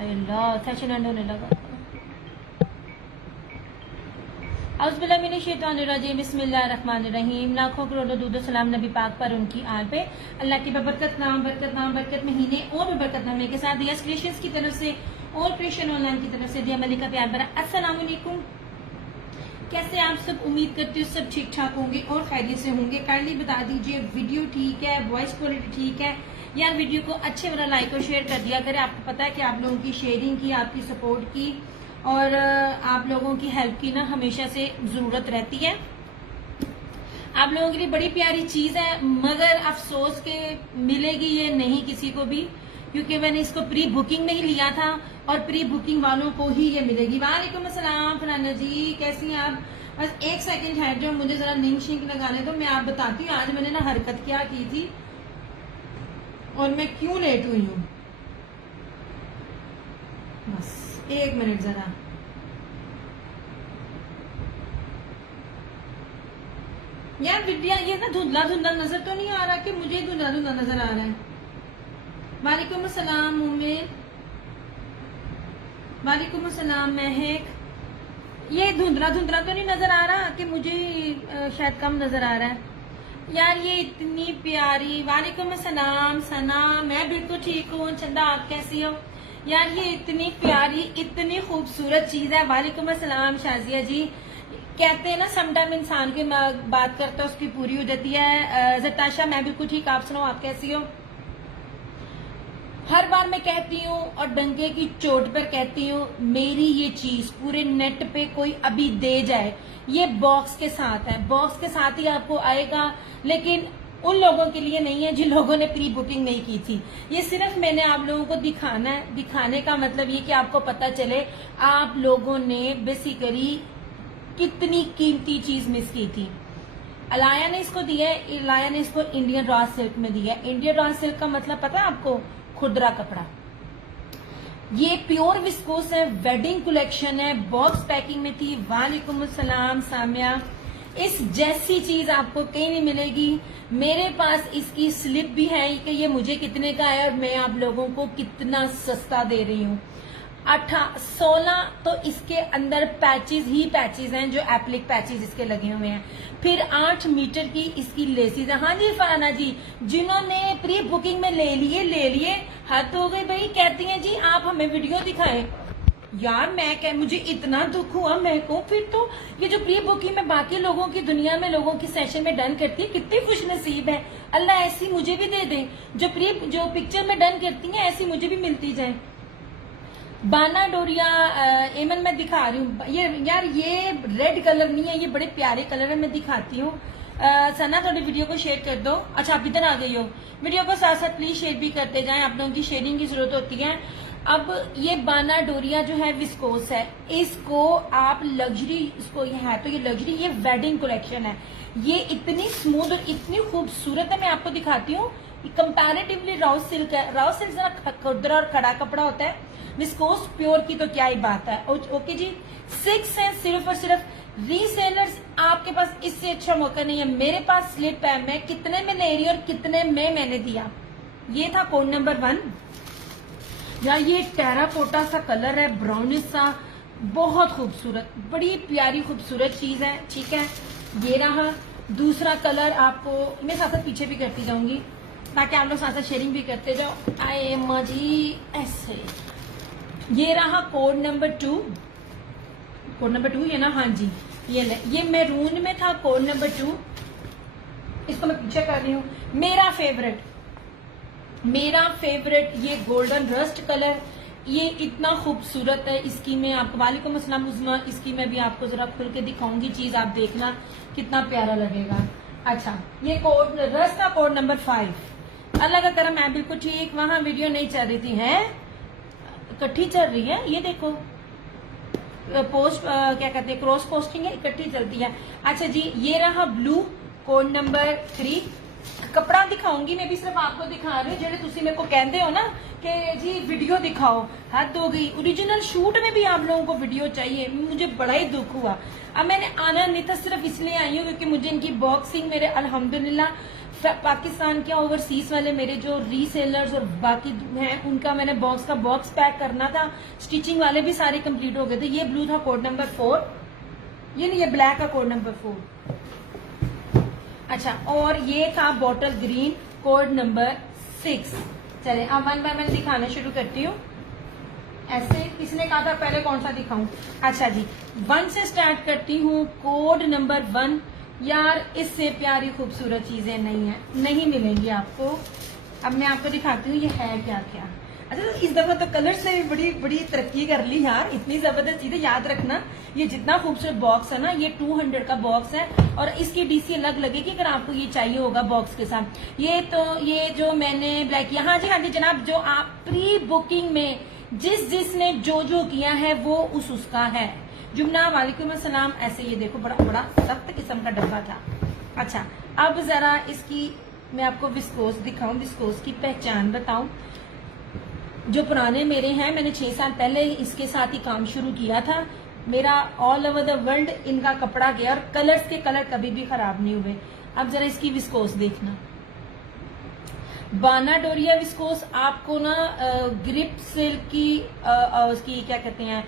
Allah session and होने लगा। औज़ुबिल्लाहिमिनश्शैतानिर्रजीम बिस्मिल्लाहिर्रहमानिर्रहीम। लाखों करोड़ों दूध सलाम नबी पाक पर, उनकी आल पे, अल्लाह की बरकत नाम बरकत महीने और भी बरकत नामे के साथ यस क्रिएशंस की तरफ से और क्रिएशन ऑनलाइन की तरफ से दिया मलिका प्यार भरा अस्सलाम वालेकुम। कैसे आप सब? उम्मीद करती हूँ सब ठीक ठाक होंगे और खैरियत से होंगे। काइंडली बता दीजिए वीडियो ठीक है, वॉइस क्वालिटी ठीक है यार? वीडियो को अच्छे वाला लाइक और शेयर कर दिया करें। आपको पता है कि आप लोगों की शेयरिंग की, आपकी सपोर्ट की और आप लोगों की हेल्प की ना हमेशा से जरूरत रहती है। आप लोगों के लिए बड़ी प्यारी चीज है, मगर अफसोस के मिलेगी ये नहीं किसी को भी, क्योंकि मैंने इसको प्री बुकिंग में ही लिया था और प्री बुकिंग वालों को ही ये मिलेगी। वालेकुम अस्सलाम फराना जी, कैसी हैं आप? बस एक सेकंड है जो मुझे जरा लिंक शिंक लगाने तो मैं आप बताती हूँ आज मैंने ना हरकत क्या की थी और मैं क्यों लेट हुई हूँ। बस एक मिनट जरा। यार विद्या ये ना धुंधला धुंधला नजर तो नहीं आ रहा कि मुझे धुंधला धुंधला नजर आ रहा है? वालेकुम अस्सलाम उम्मीद, वालेकुम अस्सलाम महक। ये धुंधला धुंधला तो नहीं नजर आ रहा कि मुझे शायद कम नजर आ रहा है? यार ये इतनी प्यारी, वालेकुम अस्सलाम सना, मैं बिल्कुल ठीक हूँ। चंदा आप कैसी हो? यार ये इतनी प्यारी इतनी खूबसूरत चीज है। वालेकुम अस्सलाम शाजिया जी। कहते हैं ना समटाइम इंसान की बात करता है उसकी पूरी हो जाती है। जताशा मैं बिल्कुल ठीक, आप सुनाओ आप कैसी हो? हर बार मैं कहती हूँ और डंके की चोट पर कहती हूँ, मेरी ये चीज पूरे नेट पे कोई अभी दे जाए, ये बॉक्स के साथ है, बॉक्स के साथ ही आपको आएगा, लेकिन उन लोगों के लिए नहीं है जिन लोगों ने प्री बुकिंग नहीं की थी। ये सिर्फ मैंने आप लोगों को दिखाना है। दिखाने का मतलब ये कि आपको पता चले आप लोगों ने बेसिकली कितनी कीमती चीज मिस की थी। अलाया ने इसको दिया है, अलाया ने इसको इंडियन रॉ सिल्क में दिया है। इंडियन रॉ सिल्क का मतलब पता है आपको? खुदरा कपड़ा। ये प्योर विस्कोस है, वेडिंग कलेक्शन है, बॉक्स पैकिंग में थी। वालेकुम अस्सलाम सामिया। इस जैसी चीज आपको कहीं नहीं मिलेगी। मेरे पास इसकी स्लिप भी है कि ये मुझे कितने का है और मैं आप लोगों को कितना सस्ता दे रही हूँ। 16 तो इसके अंदर पैचेस ही पैचेस हैं, जो एप्लिक पैचेस इसके लगे हुए हैं। फिर 8 मीटर की इसकी लेसिस है। हाँ जी फराना जी, जिन्होंने प्री बुकिंग में ले लिए। हद हो गई भाई, कहती हैं जी आप हमें वीडियो दिखाएं। यार मैं मुझे इतना दुख हुआ मैं को, फिर तो ये जो प्री बुकिंग में बाकी लोगों की दुनिया में लोगों की सेशन में डन करती है, कितनी खुश नसीब है। अल्लाह ऐसी मुझे भी दे दे, जो पिक्चर में डन करती है ऐसी मुझे भी मिलती जाए। बाना डोरिया एमन मैं दिखा रही हूँ। ये यार ये रेड कलर नहीं है, ये बड़े प्यारे कलर है, मैं दिखाती हूँ। सना थोड़ी वीडियो को शेयर कर दो। अच्छा आप इधर आ गई हो। वीडियो को साथ साथ प्लीज शेयर भी करते जाएं, आप लोगों की शेयरिंग की जरूरत होती है। अब ये बाना डोरिया जो है विस्कोस है, इसको आप लग्जरी, इसको ये है तो ये लग्जरी, ये वेडिंग कलेक्शन है। ये इतनी स्मूथ और इतनी खूबसूरत है, मैं आपको दिखाती हूँ। कंपैरेटिवली रॉ सिल्क है। रॉ सिल्क जरा खुदरा और खड़ा कपड़ा होता है, विस्कोस प्योर की तो क्या ही बात है। ओके जी, 6 है सिर्फ और सिर्फ। रीसेलर्स आपके पास इससे अच्छा मौका नहीं है। मेरे पास स्लिप है, मैं कितने में ले रही और कितने में मैंने दिया। ये था कोड नंबर 1। यार ये टेराकोटा सा कलर है, ब्राउनिश सा, बहुत खूबसूरत, बड़ी प्यारी खूबसूरत चीज है। ठीक है, ये रहा दूसरा कलर। आपको मैं साथ साथ पीछे भी करती जाऊंगी ताकि आप लोग साथ साथ शेयरिंग भी करते जाओ। आए मजी ऐसे। ये रहा कोड नंबर 2। कोड नंबर 2 ये ना, हाँ जी ये ले, ये मैरून में था कोड नंबर 2। इसको मैं पीछे कर रही हूँ। मेरा फेवरेट ये गोल्डन रस्ट कलर, ये इतना खूबसूरत है। इसकी मैं आपको, वालेकुम अस्सलाम उस्मा, इसकी मैं भी आपको जरा खुल के दिखाऊंगी चीज, आप देखना कितना प्यारा लगेगा। अच्छा ये कोड रस्ट था कोड नंबर 5। अल्लाह का करम मैं बिल्कुल ठीक, वहां वीडियो नहीं चल रही थी, है इकट्ठी चल रही है। ये देखो पोस्ट क्या कहते हैं, क्रॉस पोस्टिंग है, इकट्ठी चलती है। अच्छा जी ये रहा ब्लू कोड नंबर 3। कपड़ा दिखाऊंगी मैं भी, सिर्फ आपको दिखा रही हूँ जेडे तुसी मेरे को कहते हो ना कि जी वीडियो दिखाओ, हद हो गई। ओरिजिनल शूट में भी आप लोगों को वीडियो चाहिए, मुझे बड़ा ही दुख हुआ। अब मैंने आना नहीं था, सिर्फ इसलिए आई हूँ क्योंकि मुझे इनकी बॉक्सिंग, मेरे अल्हम्दुलिल्लाह पाकिस्तान के ओवरसीज वाले मेरे जो रीसेलर्स और बाकी हैं उनका मैंने बॉक्स का बॉक्स पैक करना था, स्टिचिंग वाले भी सारे कंप्लीट हो गए थे। ये ब्लू था कोड नंबर 4, ये ब्लैक का कोड नंबर 4। अच्छा, और ये था बॉटल ग्रीन कोड नंबर 6। चले अब वन बाय वन दिखाना शुरू करती हूँ। ऐसे किसने कहा था पहले कौन सा दिखाऊं? अच्छा जी, 1 से स्टार्ट करती हूँ। Code number 1। यार इससे प्यारी खूबसूरत चीजें नहीं मिलेंगी आपको। अब मैं आपको दिखाती हूँ ये है क्या क्या। अच्छा, तो इस दफा तो कलर से भी बड़ी बड़ी तरक्की कर ली यार, इतनी जबरदस्त चीजें। याद रखना ये जितना खूबसूरत बॉक्स है ना, ये 200 का बॉक्स है और इसकी डीसी अलग लगेगी अगर आपको ये चाहिए होगा बॉक्स के साथ। ये जो मैंने ब्लैक किया, हाँ जी जनाब, जो आप प्री बुकिंग में जिसने जो किया है वो उसका है। जुमना वालेकुम अस्सलाम। ऐसे ये देखो बड़ा बड़ा सख्त किस्म का डब्बा था। अच्छा, अब जरा इसकी मैं आपको विस्कोस दिखाऊं, विस्कोस की पहचान बताऊं। जो पुराने मेरे हैं, मैंने 6 साल पहले इसके साथ ही काम शुरू किया था। मेरा ऑल ओवर द वर्ल्ड इनका कपड़ा गया और कलर्स के कलर कभी भी खराब नहीं हुए। अब जरा इसकी विस्कोस देखना। बाना डोरिया विस्कोस आपको ना ग्रिप सिल्क की उसकी क्या कहते हैं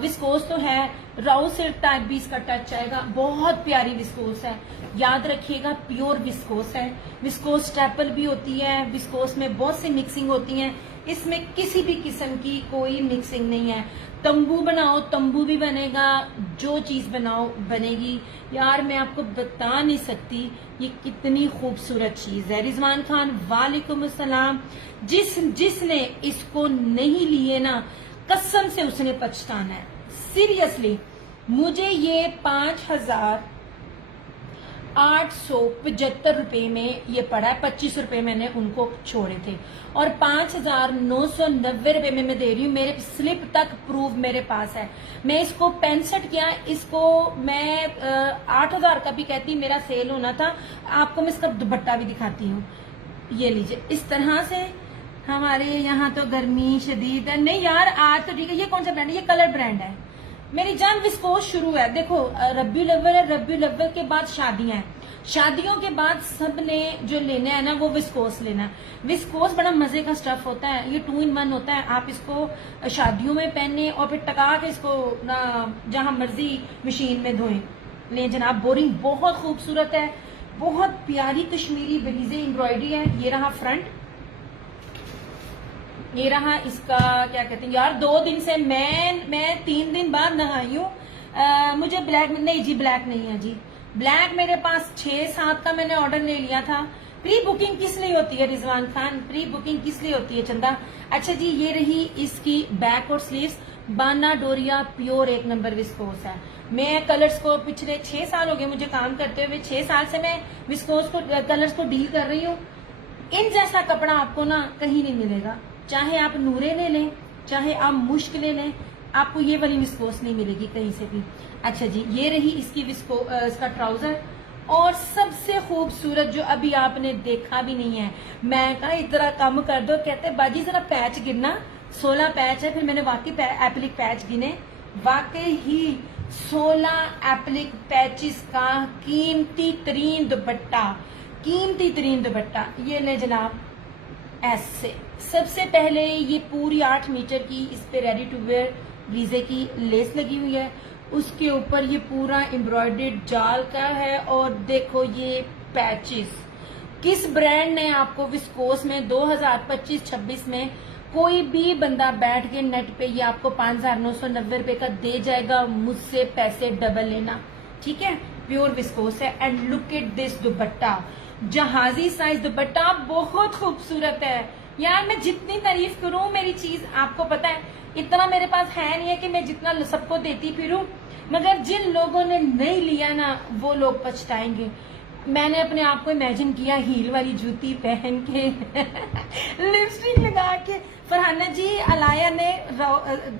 विस्कोस तो है, राउ सिल्क टाइप भी इसका टच आएगा। बहुत प्यारी विस्कोस है, याद रखिएगा प्योर विस्कोस है। विस्कोस स्टेपल भी होती है, विस्कोस में बहुत सी मिक्सिंग होती है, इसमें किसी भी किस्म की कोई मिक्सिंग नहीं है। तंबू बनाओ तंबू भी बनेगा, जो चीज बनाओ बनेगी। यार मैं आपको बता नहीं सकती ये कितनी खूबसूरत चीज है। रिजवान खान वालेकुम अस्सलाम। जिसने इसको नहीं लिए ना, कसम से उसने पछताना है, सीरियसली। मुझे ये 5,875 रुपए में ये पड़ा है। 25 रुपए मैंने उनको छोड़े थे और 5,990 रुपए में मैं दे रही हूँ। मेरे स्लिप तक प्रूफ मेरे पास है। मैं इसको 65 किया, इसको मैं 8,000 का भी कहती, मेरा सेल होना था। आपको मैं इसका दुपट्टा भी दिखाती हूँ। ये लीजिए, इस तरह से हमारे यहाँ तो गर्मी शदीद है। नहीं यार आज तो ठीक है। ये कौन सा ब्रांड है? ये कलर ब्रांड है मेरी जान। विस्कोस शुरू है, देखो रब्बी अव्वल है, रब्बी अव्वल के बाद शादियां हैं, शादियों के बाद सबने जो लेना है ना वो विस्कोस लेना है। विस्कोस बड़ा मजे का स्टफ होता है, ये 2 in 1 होता है। आप इसको शादियों में पहने और फिर टका के इसको ना जहां मर्जी मशीन में धोएं। ले जनाब, बोरिंग बहुत खूबसूरत है, बहुत प्यारी कश्मीरी बरीजे एम्ब्रॉयडरी है। ये रहा फ्रंट, ये रहा इसका क्या कहते हैं। यार 2 दिन से मैं 3 दिन बाद नहाई हूँ। मुझे ब्लैक नहीं जी, ब्लैक नहीं है जी। ब्लैक मेरे पास 6-7 का मैंने ऑर्डर ले लिया था। प्री बुकिंग किस लिए होती है रिजवान खान? प्री बुकिंग किस लिए होती है चंदा? अच्छा जी, ये रही इसकी बैक और स्लीव्स। बाना डोरिया प्योर 1 नंबर विस्कोस है। मैं कलर्स को पिछले 6 साल हो गए मुझे काम करते हुए। 6 साल से मैं विस्कोस को कलर्स को डील कर रही हूँ। इन जैसा कपड़ा आपको ना कहीं नहीं मिलेगा। चाहे आप नूरे ले लें, चाहे आप मुश्क ले लें, आपको ये वाली विस्कोस नहीं मिलेगी कहीं से भी। अच्छा जी, ये रही इसकी इसका ट्राउजर। और सबसे खूबसूरत जो अभी आपने देखा भी नहीं है, मैं कहा इतना कम कर दो, कहते बाजी जरा पैच गिनना। 16 पैच है। फिर मैंने वाकई एप्लिक पैच गिने, वाकई ही 16 एप्लिक पैचेस का कीमती तरीन दुपट्टा, कीमती तरीन दुपट्टा। ये ले जनाब, ऐसे सबसे पहले ये पूरी 8 मीटर की इस पे रेडी टू वेयर ब्रीजे की लेस लगी हुई है। उसके ऊपर ये पूरा एम्ब्रॉयडर्ड जाल का है। और देखो ये पैचेस, किस ब्रांड ने आपको विस्कोस में 2025-26 में कोई भी बंदा बैठ के नेट पे ये आपको 5,990 रुपए का दे जाएगा। मुझसे पैसे डबल लेना, ठीक है? प्योर विस्कोस है। And look at this dupatta, जहाजी साइज दुपट्टा, बहुत खूबसूरत है। यार मैं जितनी तारीफ करूं मेरी चीज, आपको पता है इतना मेरे पास है नहीं है कि मैं जितना सबको देती फिरूं, मगर जिन लोगों ने नहीं लिया ना वो लोग पछताएंगे। मैंने अपने आप को इमेजिन किया हील वाली जूती पहन के लिपस्टिक लगा के। फरहाना जी, अलाया ने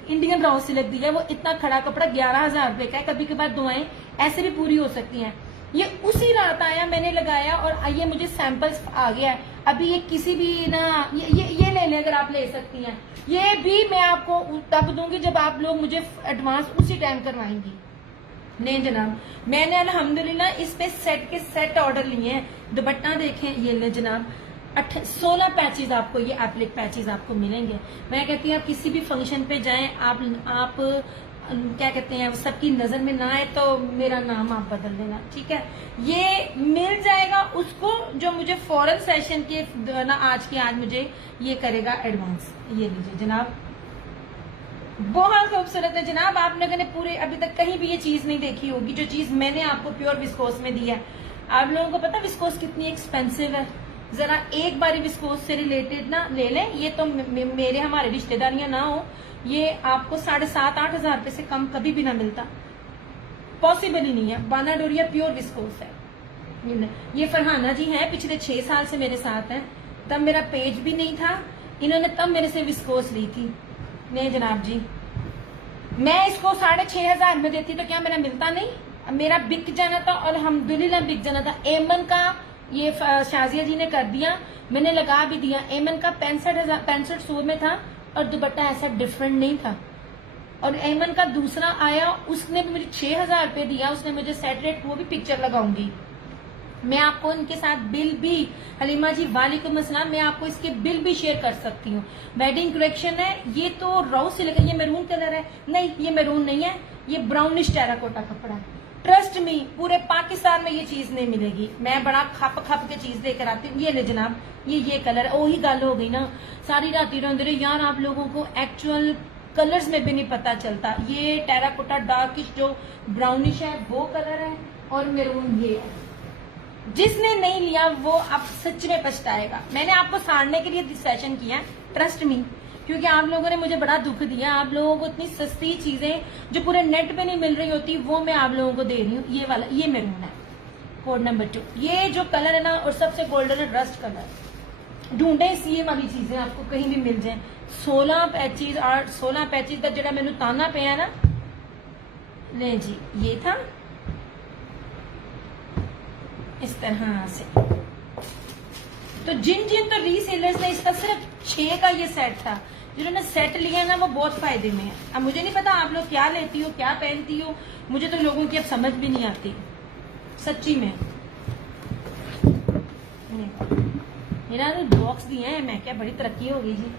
इंडियन राव सिल्क दिया, वो इतना खड़ा कपड़ा 11,000 रुपए का है। कभी कभार दुआएं ऐसे भी पूरी हो सकती हैं। ये उसी रात आया, मैंने लगाया और ये मुझे सैंपल्स आ गया है। अभी ये किसी भी ना ये ले लें अगर आप ले सकती हैं। ये भी मैं आपको तब दूंगी जब आप लोग मुझे एडवांस उसी टाइम करवाएंगी। नहीं जनाब, मैंने अल्हम्दुलिल्लाह इस पे सेट के सेट ऑर्डर लिए हैं। दुपट्टा देखें, ये ले जनाब, 16 पैचेज आपको, ये एप्लिक पैचेज आपको मिलेंगे। मैं कहती हूँ आप किसी भी फंक्शन पे जाएं, आप क्या कहते हैं, सबकी नजर में ना आए तो मेरा नाम आप बदल देना, ठीक है। ये मिल जाएगा उसको जो मुझे फॉरन सेशन के ना आज मुझे ये करेगा एडवांस। ये लीजिए जनाब, बहुत खूबसूरत है जनाब। आप लोगों ने पूरे अभी तक कहीं भी ये चीज नहीं देखी होगी जो चीज मैंने आपको प्योर विस्कोस में दी है। आप लोगों को पता विस्कोस कितनी एक्सपेंसिव है? जरा एक बारी विस्कोस से रिलेटेड ना ले लें। ये तो मेरे हमारे रिश्तेदारियां ना हो, ये आपको 7,500-8 हजार रुपए से कम कभी भी ना मिलता, पॉसिबल ही नहीं है। बाना डोरिया प्योर विस्कोस है। ये फरहाना जी हैं, पिछले 6 साल से मेरे साथ हैं। तब मेरा पेज भी नहीं था, इन्होंने तब मेरे से विस्कोस ली थी। नहीं जनाब जी, मैं इसको 6,500 में देती तो क्या मेरा मिलता नहीं? मेरा बिक जाना था और अल्हम्दुलिल्लाह बिक जाना था। एमन का ये शाजिया जी ने कर दिया, मैंने लगा भी दिया। एमन का 6500 में था और दुपट्टा ऐसा डिफरेंट नहीं था। और एमन का दूसरा आया, उसने भी मुझे 6,000 रुपए दिया, उसने मुझे सेट रेट, वो भी पिक्चर लगाऊंगी मैं आपको। इनके साथ बिल भी, हलीमा जी वालेकुम अस्सलाम, मैं आपको इसके बिल भी शेयर कर सकती हूँ। वेडिंग कलेक्शन है, ये तो राउ सिल्क है। ये मैरून कलर है, नहीं ये मैरून नहीं है, ये ब्राउनिश टेराकोटा कपड़ा है। ट्रस्ट मी, पूरे पाकिस्तान में ये चीज नहीं मिलेगी। मैं बड़ा खप के चीज लेकर आती हूँ। ये ले जनाब, ये कलर, वही गल हो गई ना, सारी राती रोंदे रहे यार, आप लोगों को एक्चुअल कलर्स में भी नहीं पता चलता। ये टेराकोटा डार्किश जो ब्राउनिश है वो कलर है, और मैरून ये है। जिसने नहीं लिया वो अब सच में पछताएगा। मैंने आपको साड़ने के लिए सेशन किया, ट्रस्ट मी, क्योंकि आप लोगों ने मुझे बड़ा दुख दिया। आप लोगों को इतनी सस्ती चीजें जो पूरे नेट पे नहीं मिल रही होती वो मैं आप लोगों को दे रही हूँ। ये वाला, ये मैरून है, कोड नंबर 2। ये जो कलर है ना, और सबसे गोल्डन है रस्ट कलर। ढूंढे ये वाली चीजें आपको कहीं भी मिल जाए। 16 पैचेज का जरा मैंने ताना पे है ना, ले जी, ये था इस तरह से। तो जिन तो रीसेलर्स ने, इसका सिर्फ 6 का ये सेट था, जिन्होंने सेट लिया ना वो बहुत फायदे में है। अब मुझे नहीं पता आप लोग क्या लेती हो, क्या पहनती हो, मुझे तो लोगों की अब समझ भी नहीं आती सच्ची में। मेरा तो बॉक्स दिए हैं, मैं क्या बड़ी तरक्की हो गई जी।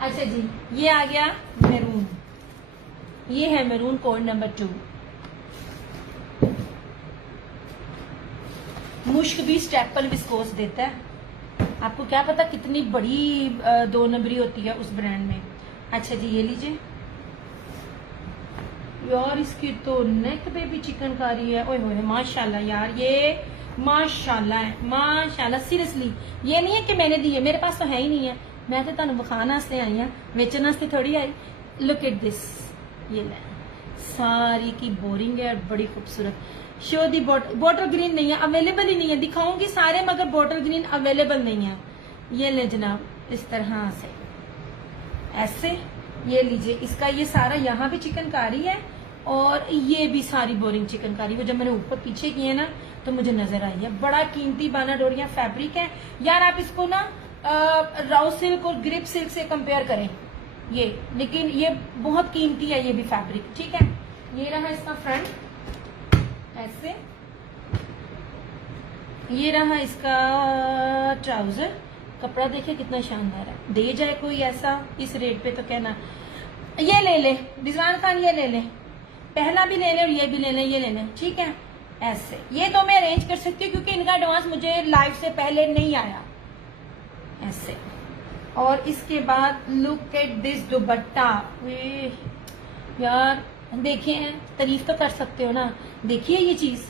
अच्छा जी, ये आ गया मैरून, ये है मैरून कोड नंबर 2। मुश्क भी स्टेपल विस्कोस देता है। आपको क्या पता कितनी बड़ी 2 नंबरी होती है उस ब्रांड में। अच्छा जी, ये लीजिए यार, इसकी तो नेक पे भी चिकनकारी है। ओए होए माशाल्लाह यार, ये माशाल्लाह है, माशाल्लाह। सीरियसली ये नहीं है कि मैंने दी है, मेरे पास तो है ही नहीं है। मैं तो तुहानू विखाने वास्ते आई हाँ, बेचने वास्ते थोड़ी आई। लुक एट दिस, ये ले, सारी की बोरिंग है और बड़ी खूबसूरत। शो दी बॉटल ग्रीन नहीं है, अवेलेबल ही नहीं है। दिखाऊंगी सारे मगर बॉटल ग्रीन अवेलेबल नहीं है। ये ले जनाब, इस तरह से ऐसे, ये लीजिए। इसका ये सारा यहाँ भी चिकनकारी है और ये भी सारी बोरिंग चिकनकारी। वो जब मैंने ऊपर पीछे किए ना तो मुझे नजर आई है। बड़ा कीमती बाना डोरिया फैब्रिक है यार। आप इसको ना राउ सिल्क और ग्रिप सिल्क से कंपेयर करें ये, लेकिन ये बहुत कीमती है ये भी फैब्रिक, ठीक है। ये रहा इसका फ्रंट ऐसे, ये रहा इसका ट्राउजर। कपड़ा देखिए कितना शानदार है। दे जाए कोई ऐसा इस रेट पे तो कहना। ये ले ले रिजवान खान, ये ले ले, पहला भी ले ले और ये भी ले ले, ये ले ले, ठीक है। ऐसे ये तो मैं अरेंज कर सकती हूँ क्योंकि इनका एडवांस मुझे लाइव से पहले नहीं आया। ऐसे, और इसके बाद लुक एट दिस दुपट्टा। यार देखिए, तारीफ तो कर सकते हो ना। देखिए ये चीज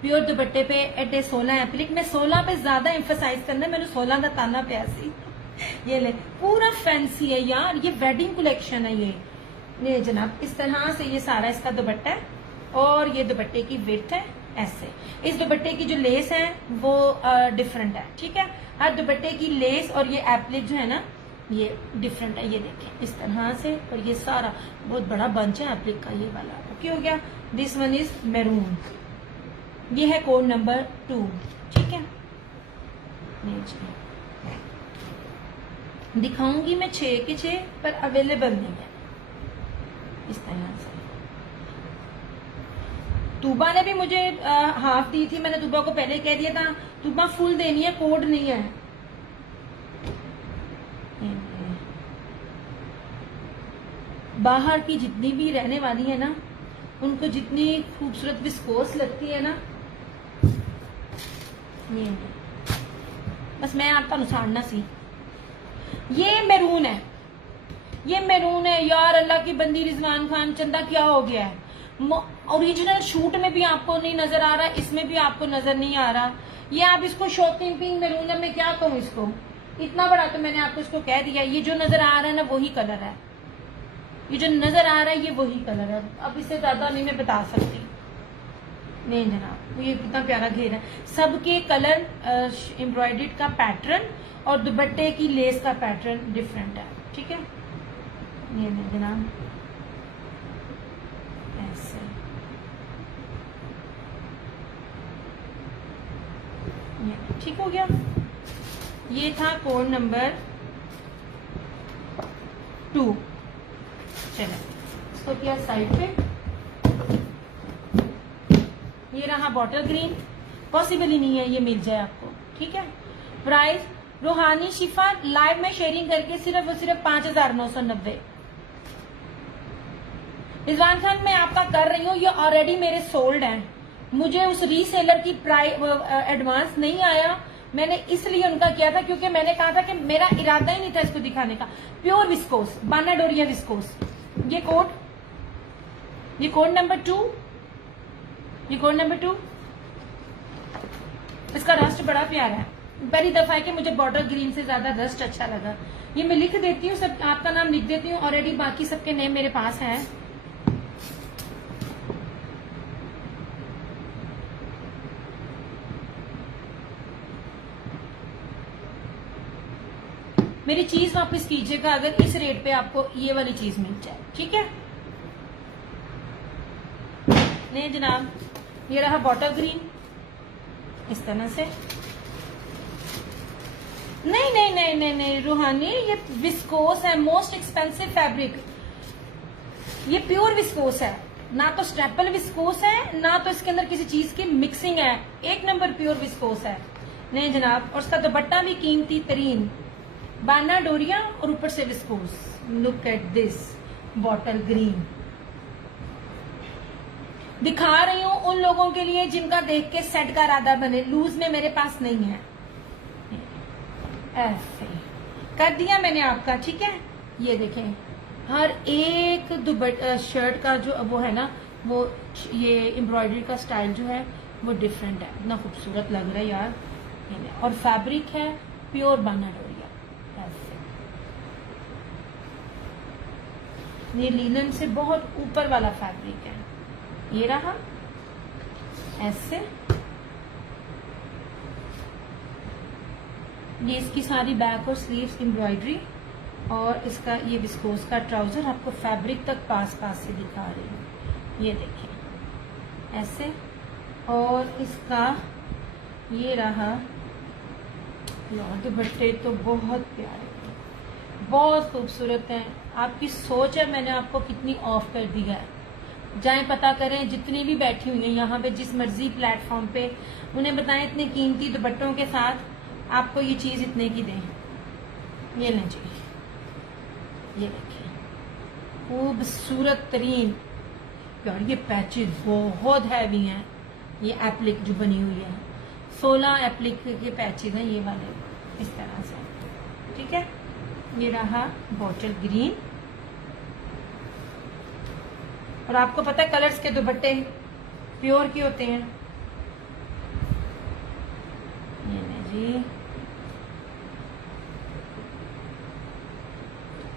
प्योर दुपट्टे पे एटे 16 एप्लिक। मैं 16 पे ज्यादा एम्फोसाइज करना, मैंने 16 का ताना पे ऐसी। ये ले, पूरा फैंसी है यार, ये वेडिंग कलेक्शन है ये जनाब। इस तरह से ये सारा इसका दुपट्टा है और ये दुपट्टे की विड्थ है ऐसे। इस दुपट्टे की जो लेस है वो डिफरेंट है, ठीक है। हर दुपट्टे की लेस और ये एप्लिक जो है ना ये डिफरेंट है। ये देखें इस तरह से, और ये सारा बहुत बड़ा बंच है एप्लिक का। ये वाला ओके हो गया। दिस वन इज मैरून, ये है कोड नंबर 2, ठीक है। दिखाऊंगी मैं 6 के 6, पर अवेलेबल नहीं है इस तरह से। तूबा ने भी मुझे हाफ दी थी, मैंने तूबा को पहले कह दिया था तूबा फुल देनी है, कोड नहीं है। बाहर की जितनी भी रहने वाली है ना, उनको जितनी खूबसूरत विस्कोस लगती है ना, ये बस मैं आपका नुसारना सी। ये मैरून है, ये मैरून है यार, अल्लाह की बंदी रिजवान खान चंदा क्या हो गया है? ओरिजिनल शूट में भी आपको नहीं नजर आ रहा, इसमें भी आपको नजर नहीं आ रहा। ये आप इसको शॉकिंग पिंक मैरून है, मैं क्या कहूँ इसको, इतना बड़ा तो मैंने आपको इसको कह दिया। ये जो नजर आ रहा है ना वही कलर है, ये जो नजर आ रहा है ये वही कलर है। अब इससे ज्यादा नहीं मैं बता सकती। नहीं जनाब, ये कितना प्यारा घेर है, सबके कलर एम्ब्रॉयडर्ड का पैटर्न और दुपट्टे की लेस का पैटर्न डिफरेंट है, ठीक है। ये नहीं जनाब, ऐसे ये ठीक हो गया। ये था कोड नंबर 2। चलो इसको किया साइड पे। ये रहा बॉटल ग्रीन, पॉसिबल ही नहीं है ये मिल जाए आपको, ठीक है। प्राइस रूहानी शिफा लाइव में शेयरिंग करके सिर्फ और सिर्फ 5,990। रिजवान खान मैं आपका कर रही हूँ, ये ऑलरेडी मेरे सोल्ड हैं। मुझे उस रीसेलर की एडवांस नहीं आया, मैंने इसलिए उनका किया था क्योंकि मैंने कहा था कि मेरा इरादा ही नहीं था इसको दिखाने का। प्योर विस्कोस, बाना डोरिया विस्कोस। ये कोड नंबर 2, ये कोड नंबर 2। इसका रस्ट बड़ा प्यारा है, पहली दफा है कि मुझे बॉटल ग्रीन से ज्यादा रस्ट अच्छा लगा। ये मैं लिख देती हूँ, सब आपका नाम लिख देती हूँ, ऑलरेडी बाकी सबके नेम मेरे पास हैं। मेरी चीज वापस कीजिएगा अगर इस रेट पे आपको ये वाली चीज मिल जाए, ठीक है। नहीं जनाब, ये रहा बॉटल ग्रीन इस तरह से। नहीं नहीं नहीं नहीं नहीं रूहानी, ये विस्कोस है, मोस्ट एक्सपेंसिव फैब्रिक। ये प्योर विस्कोस है, ना तो स्टेपल विस्कोस है ना तो इसके अंदर किसी चीज की मिक्सिंग है, एक नंबर प्योर विस्कोस है। नहीं जनाब, और उसका दुपट्टा भी कीमती तरीन बाना डोरिया और ऊपर से viscose. Look at this bottle green. दिखा रही हूं उन लोगों के लिए जिनका देख के सेट का इरादा बने, लूज में मेरे पास नहीं है। ऐसे कर दिया मैंने आपका, ठीक है। ये देखें, हर एक शर्ट का जो वो है ना, वो ये एम्ब्रॉयडरी का स्टाइल जो है वो डिफरेंट है, इतना खूबसूरत लग रहा है यार। और फैब्रिक है प्योर बाना डोरिया। ये लीलन से बहुत ऊपर वाला फैब्रिक है। ये रहा ऐसे, ये इसकी सारी बैक और स्लीव्स एम्ब्रॉयडरी, और इसका ये विस्कोस का ट्राउजर आपको फैब्रिक तक पास से दिखा रही हूँ। ये देखें ऐसे, और इसका ये रहा यार, दुपट्टे तो बहुत प्यारे, बहुत खूबसूरत हैं। आपकी सोच है मैंने आपको कितनी ऑफ कर दिया है। जाएं पता करें, जितनी भी बैठी हुई हैं यहाँ पे जिस मर्जी प्लेटफॉर्म पे, उन्हें बताएं इतने कीमती दुपट्टों के साथ आपको ये चीज इतने की दें। ये लें जी, ये देखिए खूबसूरत तरीन यार। ये पैचेस बहुत हैवी हैं, ये एप्लिक जो बनी हुई है 16 एप्लिक के पैचेस हैं ये वाले, इस तरह से, ठीक है। ये रहा बॉटल ग्रीन, और आपको पता है कलर्स के दुपट्टे प्योर के होते हैं। ये जी,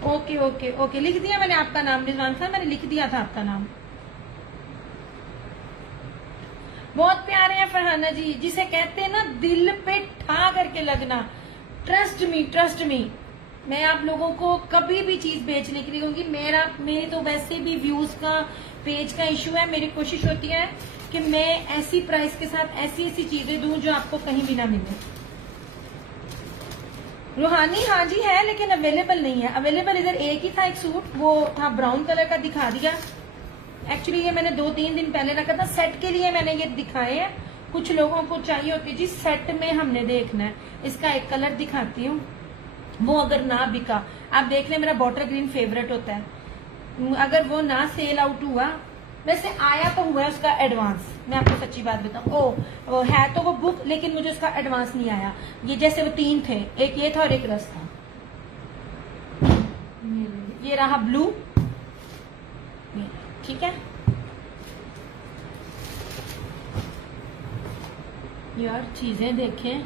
ओके ओके ओके, लिख दिया मैंने आपका नाम रिजवान खान, मैंने लिख दिया था आपका नाम। बहुत प्यारे हैं फरहाना जी, जिसे कहते हैं ना दिल पे ठा करके लगना। ट्रस्ट मी, मैं आप लोगों को कभी भी चीज बेचने के लिए कहूंगी। मेरी तो वैसे भी व्यूज का पेज का इशू है। मेरी कोशिश होती है कि मैं ऐसी प्राइस के साथ ऐसी ऐसी चीजें दूं जो आपको कहीं भी ना मिले। रूहानी हाँ जी है, लेकिन अवेलेबल नहीं है। अवेलेबल इधर एक ही था, एक सूट वो था ब्राउन कलर का, दिखा दिया। एक्चुअली ये मैंने 2-3 दिन पहले रखा था, सेट के लिए मैंने ये दिखाए हैं। कुछ लोगों को चाहिए होती है जी सेट में हमने देखना है। इसका एक कलर दिखाती हूँ, वो अगर ना बिका, आप देख लें, मेरा बॉटल ग्रीन फेवरेट होता है। अगर वो ना सेल आउट हुआ, वैसे आया तो हुआ है उसका एडवांस, मैं आपको सच्ची बात बताऊं, वो है तो वो बुक, लेकिन मुझे उसका एडवांस नहीं आया। ये जैसे वो 3 थे, एक ये था और एक रस था। ये रहा ब्लू, ठीक है यार। चीजें देखें,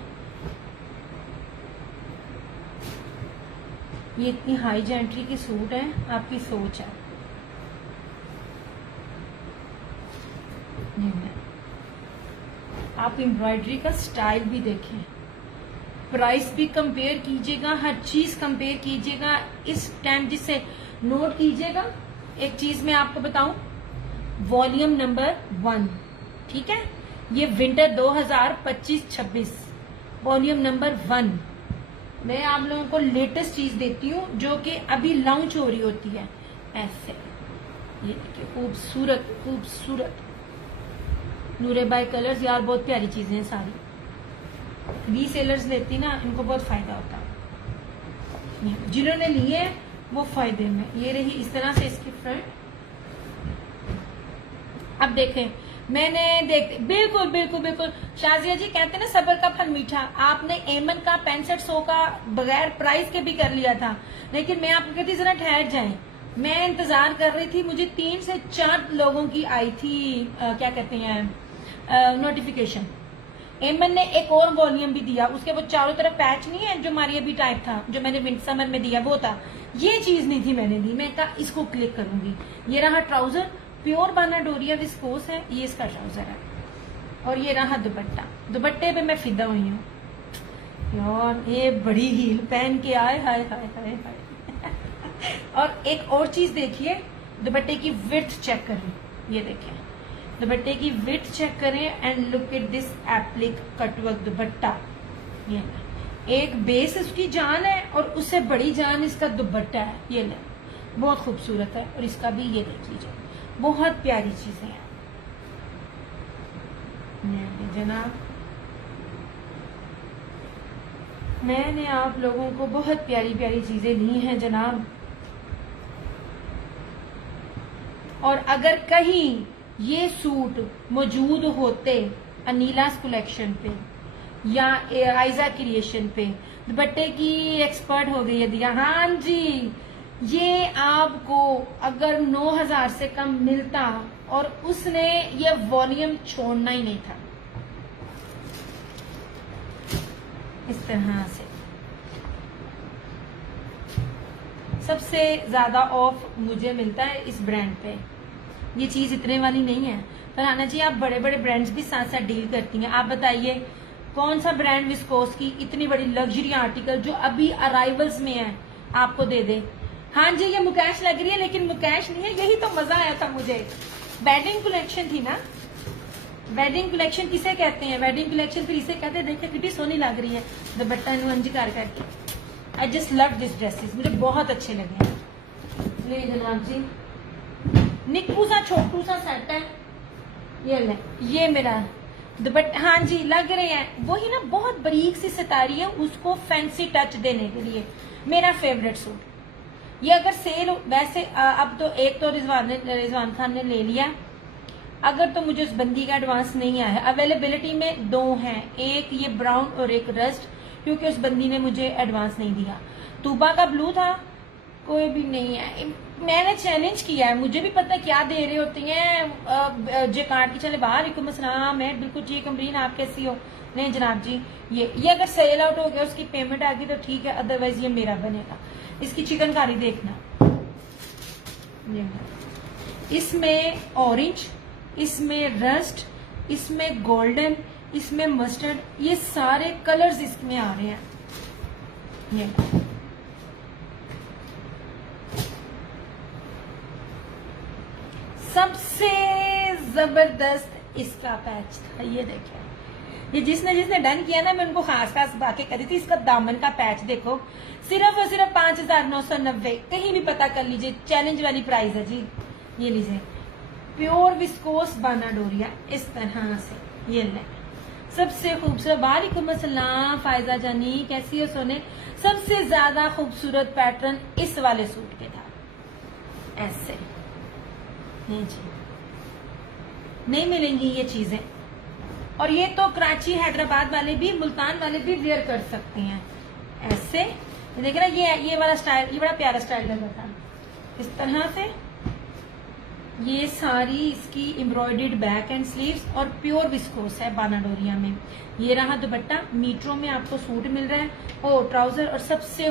ये इतनी हाई जेंट्री की सूट है, आपकी सोच है। आप एम्ब्रॉयडरी का स्टाइल भी देखें, प्राइस भी कंपेयर कीजिएगा, हर चीज कंपेयर कीजिएगा। इस टाइम जिससे नोट कीजिएगा, एक चीज मैं आपको बताऊं, वॉल्यूम नंबर 1, ठीक है, ये विंटर 2025-26 वॉल्यूम नंबर 1। मैं आप लोगों को लेटेस्ट चीज देती हूँ जो कि अभी लॉन्च हो रही होती है। ऐसे ये देखिए, खूबसूरत खूबसूरत नूरे बाय कलर्स, यार बहुत प्यारी चीजें हैं सारी। रीसेलर्स लेती ना, इनको बहुत फायदा होता। जिन्होंने लिए वो फायदे में। ये रही इस तरह से इसकी फ्रंट। अब देखें, मैंने बिल्कुल बिल्कुल बिल्कुल शाजिया जी कहते हैं ना, सबर का फल मीठा। आपने एमन का 6500 का बगैर प्राइस के भी कर लिया था, लेकिन मैं आपको कहती जरा ठहर जाएं। मैं इंतजार कर रही थी, मुझे 3 से 4 लोगों की आई थी क्या कहते हैं नोटिफिकेशन। एमन ने एक और वॉल्यूम भी दिया, उसके वो चारों तरफ पैच नहीं है जो हमारी अभी टाइप था, जो मैंने विंटर समर में दिया वो था। ये चीज नहीं थी मैंने दी, मैं कहा इसको क्लिक करूंगी। ये रहा ट्राउजर, प्योर बाना डोरिया विस्कोस है, ये इसका ट्राउजर है। और ये रहा दुपट्टा, दुपट्टे पे मैं फिदा हुई हूँ यार। ये बड़ी हील पहन के आए, हाय हाय हाय हाय। और एक और चीज देखिए, दुपट्टे की विड्थ चेक करें, ये देखिए दुपट्टे की विड्थ चेक करें and look at this applique cutwork दुपट्टा। ये एक बेस उसकी जान है और उससे बड़ी जान इसका दुपट्टा है। ये ले, बहुत खूबसूरत है। और इसका भी ये देख लीजिए, बहुत प्यारी चीजें हैं जनाब। मैंने आप लोगों को बहुत प्यारी प्यारी चीजें दी हैं जनाब। और अगर कहीं ये सूट मौजूद होते अनीलास कलेक्शन पे या आइजा क्रिएशन पे, दुपट्टे की एक्सपर्ट हो गई है दिया, हाँ जी, ये आपको अगर 9000 से कम मिलता और उसने ये वॉल्यूम छोड़ना ही नहीं था। इस तरह से सबसे ज्यादा ऑफ मुझे मिलता है इस ब्रांड पे। ये चीज इतने वाली नहीं है। फरहाना जी, आप बड़े बड़े ब्रांड्स भी साथ साथ डील करती हैं, आप बताइए कौन सा ब्रांड विस्कोस की इतनी बड़ी लग्जरी आर्टिकल जो अभी अराइवल्स में है आपको दे दे। हाँ जी, ये मुकेश लग रही है, लेकिन मुकेश नहीं है। यही तो मजा आया था मुझे। वेडिंग कलेक्शन थी ना, वेडिंग कलेक्शन किसे कहते हैं? वेडिंग कलेक्शन फिर इसे कहते हैं। देखिए कितनी सोनी लग रही है दुपट्टा नुअंजी कर करके। I just love this dresses, मुझे बहुत अच्छे लगे हैं। ले जनाब जी, निक्कू सा छोटू सा सेट है। ये ले, ये मेरा दुपट्टा, हाँ जी लग रहे हैं वही ना, बहुत बारीक सी सितारी है, उसको फैंसी टच देने के लिए मेरा फेवरेट सूट। ये अगर सेल वैसे अब तो एक तो रिजवान खान ने ले लिया, अगर तो मुझे उस बंदी का एडवांस नहीं आया है। अवेलेबिलिटी में 2 हैं, एक ये ब्राउन और एक रस्ट, क्योंकि उस बंदी ने मुझे एडवांस नहीं दिया। तूबा का ब्लू था, कोई भी नहीं है। मैंने चैलेंज किया है, मुझे भी पता क्या दे रहे होते हैं। जेकार्ड की चले बाहर, मैं बिल्कुल ठीक। अमरीन आप कैसी हो? नहीं जनाब जी, ये अगर सेल आउट हो गया, उसकी पेमेंट आ गई तो ठीक है, अदरवाइज ये मेरा बनेगा। इसकी चिकनकारी देखना, इसमें ऑरेंज, इसमें रस्ट, इसमें गोल्डन, इसमें मस्टर्ड, ये सारे कलर्स इसमें आ रहे हैं। ये सबसे जबरदस्त इसका पैच था। ये देखिए, ये जिसने डन किया ना, मैं उनको खास खास बातें करी थी। इसका दामन का पैच देखो, सिर्फ और सिर्फ 5,990। कहीं भी पता कर लीजिए, चैलेंज वाली प्राइस है जी। ये लीजिए, प्योर विस्कोस बानाडोरिया, इस तरह से। ये ले सबसे खूबसूरत। वालेकुम अस्सलाम फायजा जानी, कैसी हो सोने? सबसे ज्यादा खूबसूरत पैटर्न इस वाले सूट के था, ऐसे। नहीं जी, नहीं मिलेंगी ये चीजें। और ये तो कराची, हैदराबाद वाले भी, मुल्तान वाले भी वेयर कर सकते हैं ऐसे। देख रहा, ये वाला स्टाइल, ये बड़ा प्यारा स्टाइल लगा था, इस तरह से। ये सारी इसकी एम्ब्रॉयडर्ड बैक एंड स्लीव्स और प्योर विस्कोस है बानाडोरिया में। ये रहा दुपट्टा, मीटरों में आपको सूट मिल रहा है, और ट्राउजर, और सबसे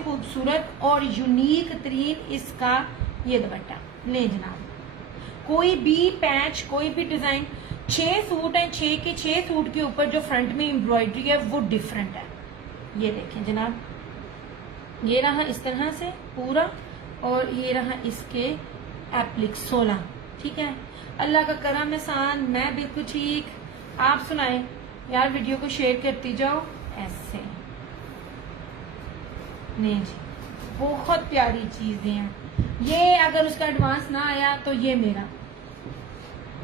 खूबसूरत और यूनिक तरीन इसका ये दुपट्टा। ले जनाब, कोई भी पैच, कोई भी डिजाइन, 6 सूट है, 6 के 6 सूट के ऊपर जो फ्रंट में एम्ब्रॉयडरी है वो डिफरेंट है। ये देखें जनाब, ये रहा इस तरह से पूरा, और ये रहा इसके एप्लिक 16। ठीक है, अल्लाह का करम एहसान, मैं बिल्कुल ठीक। आप सुनाए यार, वीडियो को शेयर करती जाओ ऐसे। नहीं जी, बहुत प्यारी चीजें हैं ये। अगर उसका एडवांस ना आया तो ये मेरा,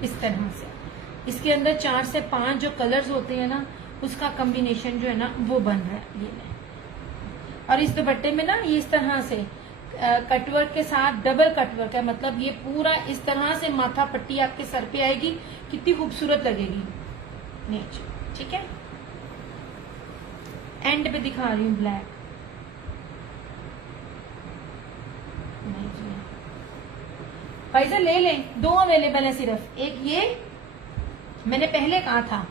इस तरह से। इसके अंदर 4 से 5 जो कलर्स होते हैं ना, उसका कॉम्बिनेशन जो है ना वो बन रहा है। ये और इस दुपट्टे में ना ये इस तरह से कटवर्क के साथ डबल कटवर्क है, मतलब ये पूरा इस तरह से माथा पट्टी आपके सर पे आएगी, कितनी खूबसूरत लगेगी। नीचे ठीक है, एंड पे दिखा रही हूँ ब्लैक। पैसा ले लें, 2 अवेलेबल है सिर्फ। एक ये मैंने पहले कहा था,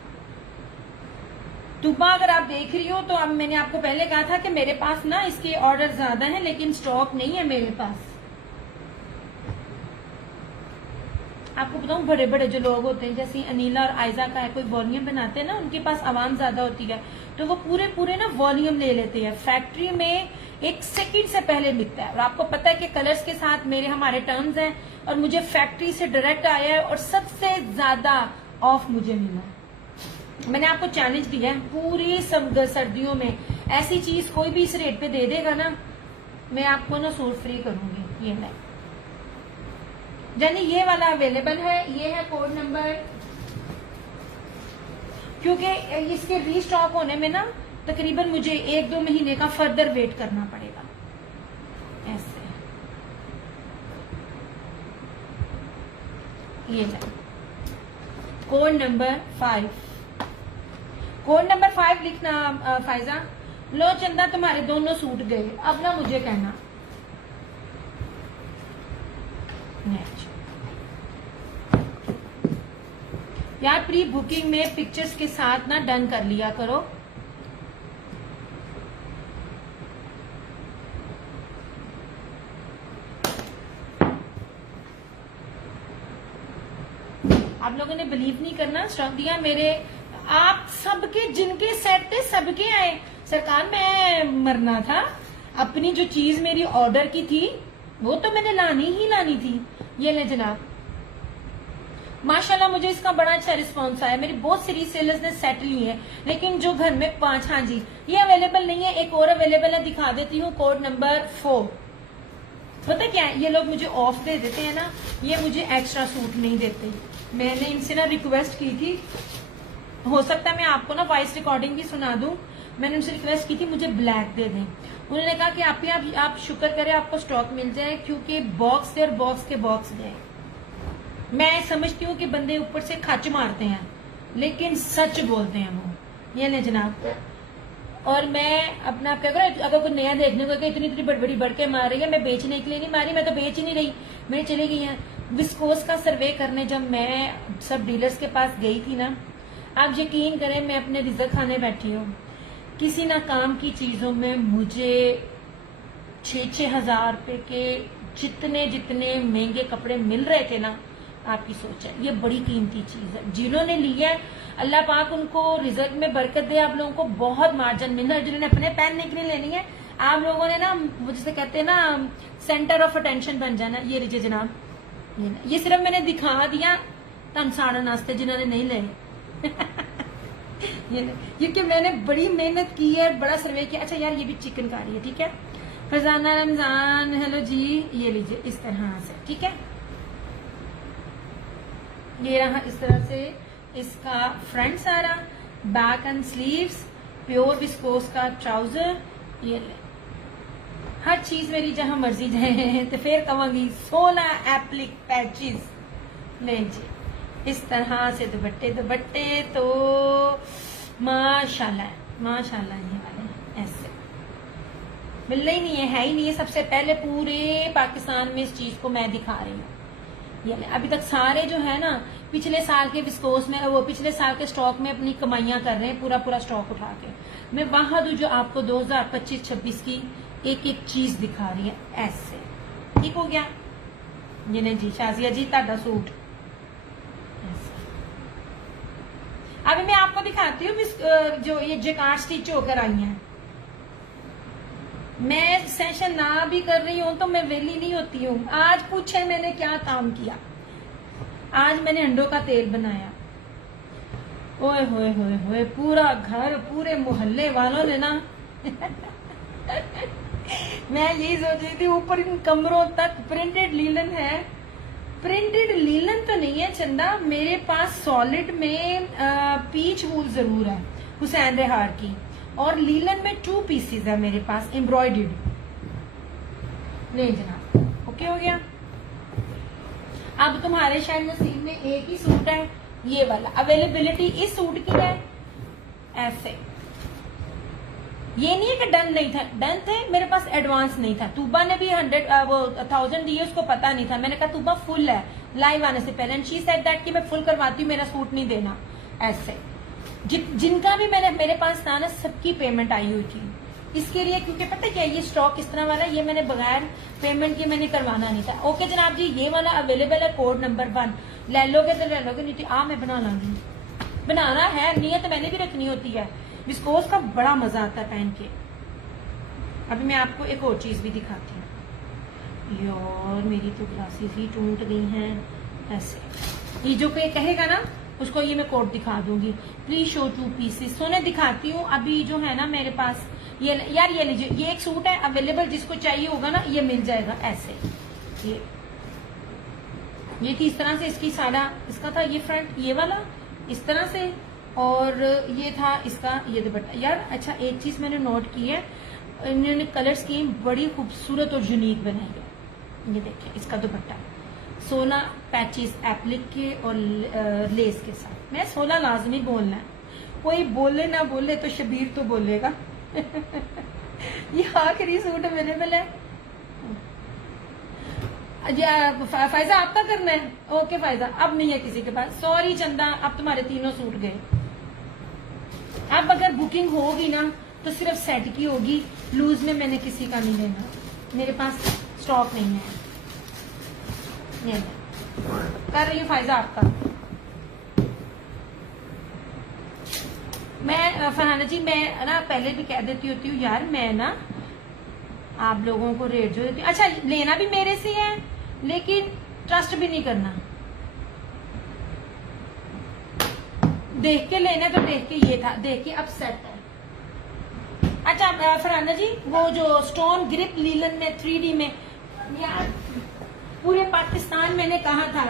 तुबा अगर आप देख रही हो तो अब मैंने आपको पहले कहा था कि मेरे पास ना इसके ऑर्डर ज्यादा हैं लेकिन स्टॉक नहीं है मेरे पास। आपको बताऊं, बड़े बड़े जो लोग होते हैं, जैसे अनीला और आयजा का है, कोई वॉल्यूम बनाते हैं ना, उनके पास आवाम ज्यादा होती है, तो वो पूरे ना वॉल्यूम ले लेते हैं। फैक्ट्री में 1 सेकंड से पहले बिकता है, और आपको पता है कि कलर्स के साथ हमारे टर्म्स हैं, और मुझे फैक्ट्री से डायरेक्ट आया है, और सबसे ज्यादा ऑफ मुझे मिला। मैंने आपको चैलेंज दिया है, पूरी सर्दियों में ऐसी चीज कोई भी इस रेट पे दे देगा ना, मैं आपको ना सूट फ्री करूंगी। ये है यानी ये वाला अवेलेबल है, ये है कोड नंबर, क्योंकि इसके रीस्टॉक होने में ना तकरीबन मुझे 1-2 महीने का फर्दर वेट करना पड़ेगा। ऐसे ये है कोड नंबर 5। कोड नंबर 5 लिखना फायजा। लो चंदा, तुम्हारे दोनों सूट गए, अब ना मुझे कहना। यार प्री बुकिंग में पिक्चर्स के साथ ना डन कर लिया करो। आप लोगों ने बिलीव नहीं करना, स्टॉक दिया मेरे, आप सबके जिनके सेट थे सबके आए। सरकार मैं मरना था, अपनी जो चीज मेरी ऑर्डर की थी वो तो मैंने लानी ही लानी थी। ये ले जनाब, माशाल्लाह मुझे इसका बड़ा अच्छा रिस्पांस आया। मेरी बहुत सी रीसेलर्स ने सेट ली है, लेकिन जो घर में 5, हाँ जी ये अवेलेबल नहीं है। एक और अवेलेबल है, दिखा देती हूँ, कोड नंबर 4। पता क्या है, ये लोग मुझे ऑफ दे देते हैं ना, ये मुझे एक्स्ट्रा सूट नहीं देते। मैंने इनसे ना रिक्वेस्ट की थी, हो सकता है मैं आपको ना वॉइस रिकॉर्डिंग भी सुना दूं। मैंने उनसे रिक्वेस्ट की थी मुझे ब्लैक दे दें। उन्होंने कहा कि आप शुक्र करें आपको स्टॉक मिल जाए, क्योंकि बॉक्स थे और बॉक्स के बॉक्स गए। मैं समझती हूँ कि बंदे ऊपर से खच मारते हैं, लेकिन सच बोलते हैं वो। ये ले जनाब, और मैं अपना आप क्या करो, अगर कोई नया देखने को इतनी बड़ी बढ़ के मार रही है, मैं बेचने के लिए नहीं मारी, मैं तो बेच ही नहीं रही, मेरी चली गई है। विस्कोस का सर्वे करने जब मैं सब डीलर्स के पास गई थी ना, आप यकीन करें मैं अपने रिजल्ट खाने बैठी हूँ, किसी ना काम की चीजों में मुझे 6-6 हजार रुपए के जितने महंगे कपड़े मिल रहे थे ना, आपकी सोच है, ये बड़ी कीमती चीज है। जिन्होंने लिया है अल्लाह पाक उनको रिजल्ट में बरकत दे, आप लोगों को बहुत मार्जिन मिल रहा है। जिन्होंने अपने पहनने के लिए लेनी है, आप लोगों ने ना जिसे कहते हैं ना सेंटर ऑफ अटेंशन बन जाना। ये लीजिए जनाब, ये सिर्फ मैंने दिखा दिया तन साड़न वास्ते जिन्होंने नहीं ले क्योंकि मैंने बड़ी मेहनत की है, बड़ा सर्वे किया। अच्छा यार ये भी चिकनकारी है, ठीक है। फरजाना रमजान हेलो जी, ये लीजिए इस तरह से, ठीक है। ये रहा इस तरह से इसका फ्रंट सारा, back and sleeves, pure viscous का ट्राउजर। ये ले हर चीज मेरी जहां मर्जी जाए तो फिर कहूंगी 16 एप्लिक पैचेस ले जी। इस तरह से दुपट्टे तो माशाल्लाह ये वाले ऐसे मिलना ही नहीं है ही नहीं है। सबसे पहले पूरे पाकिस्तान में इस चीज को मैं दिखा रही हूँ। ये अभी तक सारे जो है ना पिछले साल के विस्कोस में, वो पिछले साल के स्टॉक में अपनी कमाइयां कर रहे हैं, पूरा स्टॉक उठा के। मैं वहां जो आपको 2025-26 की एक एक चीज दिखा रही है ऐसे, ठीक हो गया। ये नहीं जी शाजिया जी ताड़ा सूट अभी मैं आपको दिखाती हूँ जो ये जैकार्ड स्टिच होकर आई हैं। मैं सेशन ना भी कर रही हूँ तो मैं वेली नहीं होती हूँ। आज पूछे मैंने क्या काम किया। आज मैंने अंडों का तेल बनाया। ओए होए होए होए, पूरा घर पूरे मोहल्ले वालों ने ना मैं यही सोच रही थी ऊपर इन कमरों तक प्रिंटेड लीलन है। प्रिंटेड लीलन तो नहीं है चंदा, मेरे पास सॉलिड में पीच वूल जरूर है हुसैन रेहार की, और लीलन में 2 पीसेस है मेरे पास एम्ब्रॉयडर्ड। नहीं जनाब, ओके हो गया। अब तुम्हारे शायद नसीब में एक ही सूट है ये वाला। अवेलेबिलिटी इस सूट की है ऐसे। ये नहीं है कि डन नहीं था, डन थे, मेरे पास एडवांस नहीं था। तूबा ने भी 1000 दिए, उसको पता नहीं था। मैंने कहा तूबा फुल है लाइव आने से पहले, एंड शी सेड दैट कि मैं फुल करवाती हूँ, मेरा सूट नहीं देना ऐसे। जिनका भी मेरे पास था ना, सबकी पेमेंट आई हुई थी इसके लिए, क्योंकि पता क्या ये स्टॉक इस तरह वाला, ये मैंने बगैर पेमेंट के मैंने करवाना नहीं था। ओके जनाब जी, ये वाला अवेलेबल है कोड नंबर 1, ले लोगे तो ले लोगे, नहीं तो मैं बना लाऊंगी। बनाना है, नियत मैंने भी रखनी होती है। विस्कोस का बड़ा मजा आता है पहन के। अभी मैं आपको एक और चीज भी दिखाती हूँ। यार मेरी तो ग्लासेस ही टूट गई हैं ऐसे। ये जो कोई कहेगा ना उसको ये मैं कोड दिखा दूंगी। Please show 2 pieces. सोने दिखाती हूँ अभी जो है ना मेरे पास। ये यार ये लीजिए, ये एक सूट है अवेलेबल, जिसको चाहिए होगा ना ये मिल जाएगा ऐसे। ये थी इस तरह से इसकी साड़ा, इसका था ये फ्रंट ये वाला इस तरह से, और ये था इसका ये दुपट्टा। यार अच्छा एक चीज मैंने नोट की है, इन्होंने कलर स्कीम बड़ी खूबसूरत और यूनिक बनाई है। ये देखिए इसका दुपट्टा 16 पैचेस एप्लिक के और लेस के साथ। मैं 16 लाजमी बोलना है, कोई बोले ना बोले तो शबीर तो बोलेगा। ये आखिरी सूट अवेलेबल है। फायजा आपका करना है? ओके फायजा, अब नहीं है किसी के पास। सॉरी चंदा, अब तुम्हारे तीनों सूट गए। अब अगर बुकिंग होगी ना तो सिर्फ सेट की होगी, लूज में मैंने किसी का नहीं लेना, मेरे पास स्टॉक नहीं है। ये कर रही हूँ फायजा आपका। मैं फरहाना जी, मैं ना पहले भी कह देती होती हूँ यार, मैं ना आप लोगों को रेट जो देती हूँ, अच्छा लेना भी मेरे से है लेकिन ट्रस्ट भी नहीं करना। देख के लेना तो देख के ये था, देख के अब सेट है। अच्छा फरहाना जी, वो जो स्टोन ग्रिप लीलन में 3D में, यार पूरे पाकिस्तान मैंने कहा था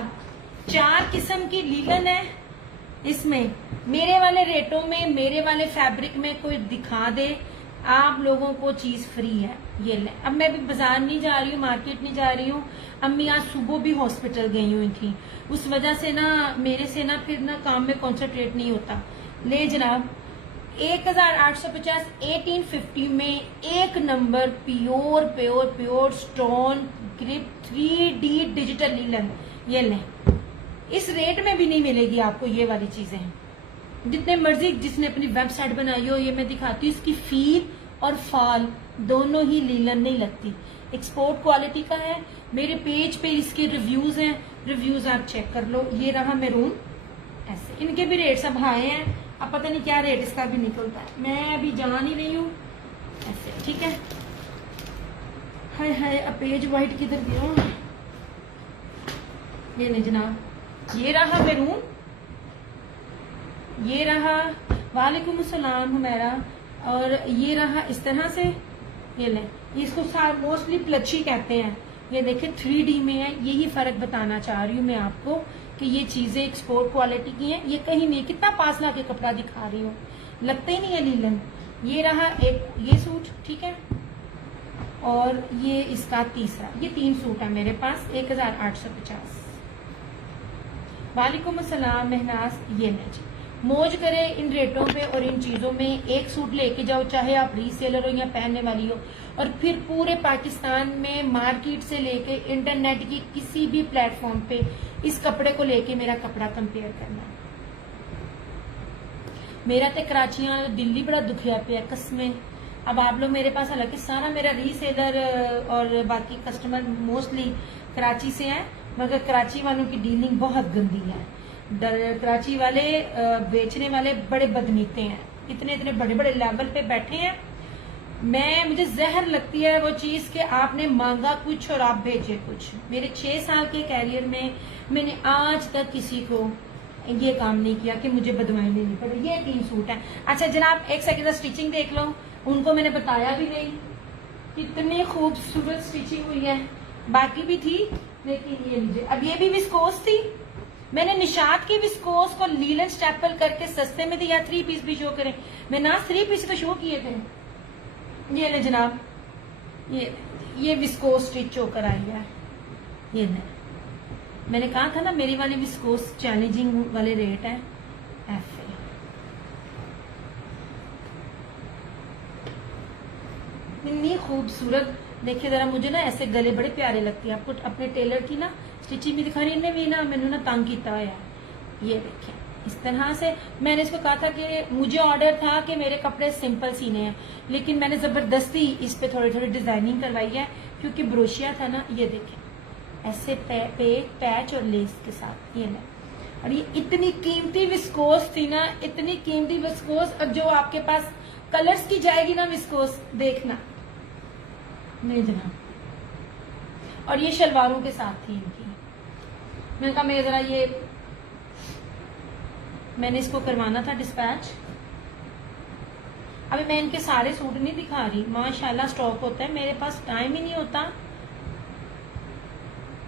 4 किस्म की लीलन है इसमें। मेरे वाले रेटों में, मेरे वाले फैब्रिक में कोई दिखा दे आप लोगों को चीज फ्री है। ये ले, अब मैं भी बाजार नहीं जा रही हूँ, मार्केट नहीं जा रही हूँ। अम्मी आज सुबह भी हॉस्पिटल गई हुई थी, उस वजह से ना मेरे से ना फिर ना काम में कॉन्सेंट्रेट नहीं होता। ले जनाब 1850 1850 में एक number pure pure pure stone grip 3D digital linen. ये ले, इस रेट में भी नहीं मिलेगी आपको ये वाली चीजें। जितने मर्जी जिसने अपनी वेबसाइट बनाई हो, ये मैं दिखाती हूँ, इसकी फील और फाल दोनों ही लीलन नहीं लगती। एक्सपोर्ट क्वालिटी का है। मेरे पेज पे इसके रिव्यूज हैं, रिव्यूज आप चेक कर लो। ये रहा मैरून ऐसे, इनके भी रेट्स अब हाई हैं, अब पता नहीं क्या रेट इसका भी निकलता है, मैं अभी जान ही रही हूँ ऐसे, ठीक है। हाय हाय, अब पेज वाइट किधर गया? ये नहीं जनाब, ये रहा मैरून, ये रहा वालेकुम अस्सलाम हुमैरा, और ये रहा इस तरह से। ये ले, इसको मोस्टली प्लची कहते हैं। ये देखिए 3D में है। यही फर्क बताना चाह रही हूँ मैं आपको कि ये चीजें एक्सपोर्ट क्वालिटी की हैं। ये कहीं नहीं, कितना पास ला के कपड़ा दिखा रही हूँ, लगता ही नहीं है लीलन। ये रहा एक ये सूट, ठीक है, और ये इसका तीसरा। ये 3 सूट है मेरे पास, 1850। वालेकुम अस्सलाम महनाज। ये ले जी, मौज करे इन रेटों पे और इन चीजों में। एक सूट लेके जाओ, चाहे आप रीसेलर हो या पहनने वाली हो, और फिर पूरे पाकिस्तान में मार्केट से लेके इंटरनेट की किसी भी प्लेटफॉर्म पे इस कपड़े को लेके मेरा कपड़ा कंपेयर करना। मेरा तो कराचियां दिल्ली बड़ा दुखिया पे है कसमें। अब आप लोग मेरे पास, हालांकि सारा मेरा रीसेलर और बाकी कस्टमर मोस्टली कराची से है, मगर कराची वालों की डीलिंग बहुत गंदी है। कराची वाले बेचने वाले बड़े बदनीते हैं, इतने इतने बड़े बड़े लेवल पे बैठे हैं। मुझे जहर लगती है वो चीज कि आपने मांगा कुछ और आप भेजे कुछ। मेरे 6 साल के कैरियर में मैंने आज तक किसी को ये काम नहीं किया कि मुझे बदवाई लेनी पड़े। ये 3 सूट हैं। अच्छा जनाब, एक सेकंड स्टिचिंग देख लो। उनको मैंने बताया भी नहीं, कितनी खूबसूरत स्टिचिंग हुई है। बाकी भी थी, लेकिन ये लीजिए। अब ये भी विस्कोस थी। मैंने निशात की विस्कोस को लीलन स्टेपल करके सस्ते में दिया। 3 पीस भी शो करें, मैं ना 3 पीस तो शो किए थे। ये ले जनाब, ये विस्कोस स्टिच होकर आई है। ये नहीं, मैंने कहा था ना मेरी वाली विस्कोस चैलेंजिंग वाले रेट है। ऐसे इतनी खूबसूरत, देखिए जरा, मुझे ना ऐसे गले बड़े प्यारे लगती है। आपको अपने टेलर की ना स्टिचिंग भी दिखानी, इनने भी ना मैंने ना तंग किया है। ये देखिए इस तरह से। मैंने इसको कहा था कि मुझे ऑर्डर था कि मेरे कपड़े सिंपल सीने हैं, लेकिन मैंने जबरदस्ती इस पे थोड़ी थोड़ी डिजाइनिंग करवाई है, क्योंकि ब्रोशिया था ना। ये देखें ऐसे पैच और लेस के साथ। ये नहीं, और ये इतनी कीमती विस्कोस थी ना, इतनी कीमती विस्कोस। अब जो आपके पास कलर्स की जाएगी ना विस्कोस, देखना नहीं जनाब। और ये शलवारों के साथ थी इनकी। मैंने कहा मैं जरा ये, मैंने इसको करवाना था डिस्पैच। अभी मैं इनके सारे सूट नहीं दिखा रही, माशाल्लाह स्टॉक होता है, मेरे पास टाइम ही नहीं होता।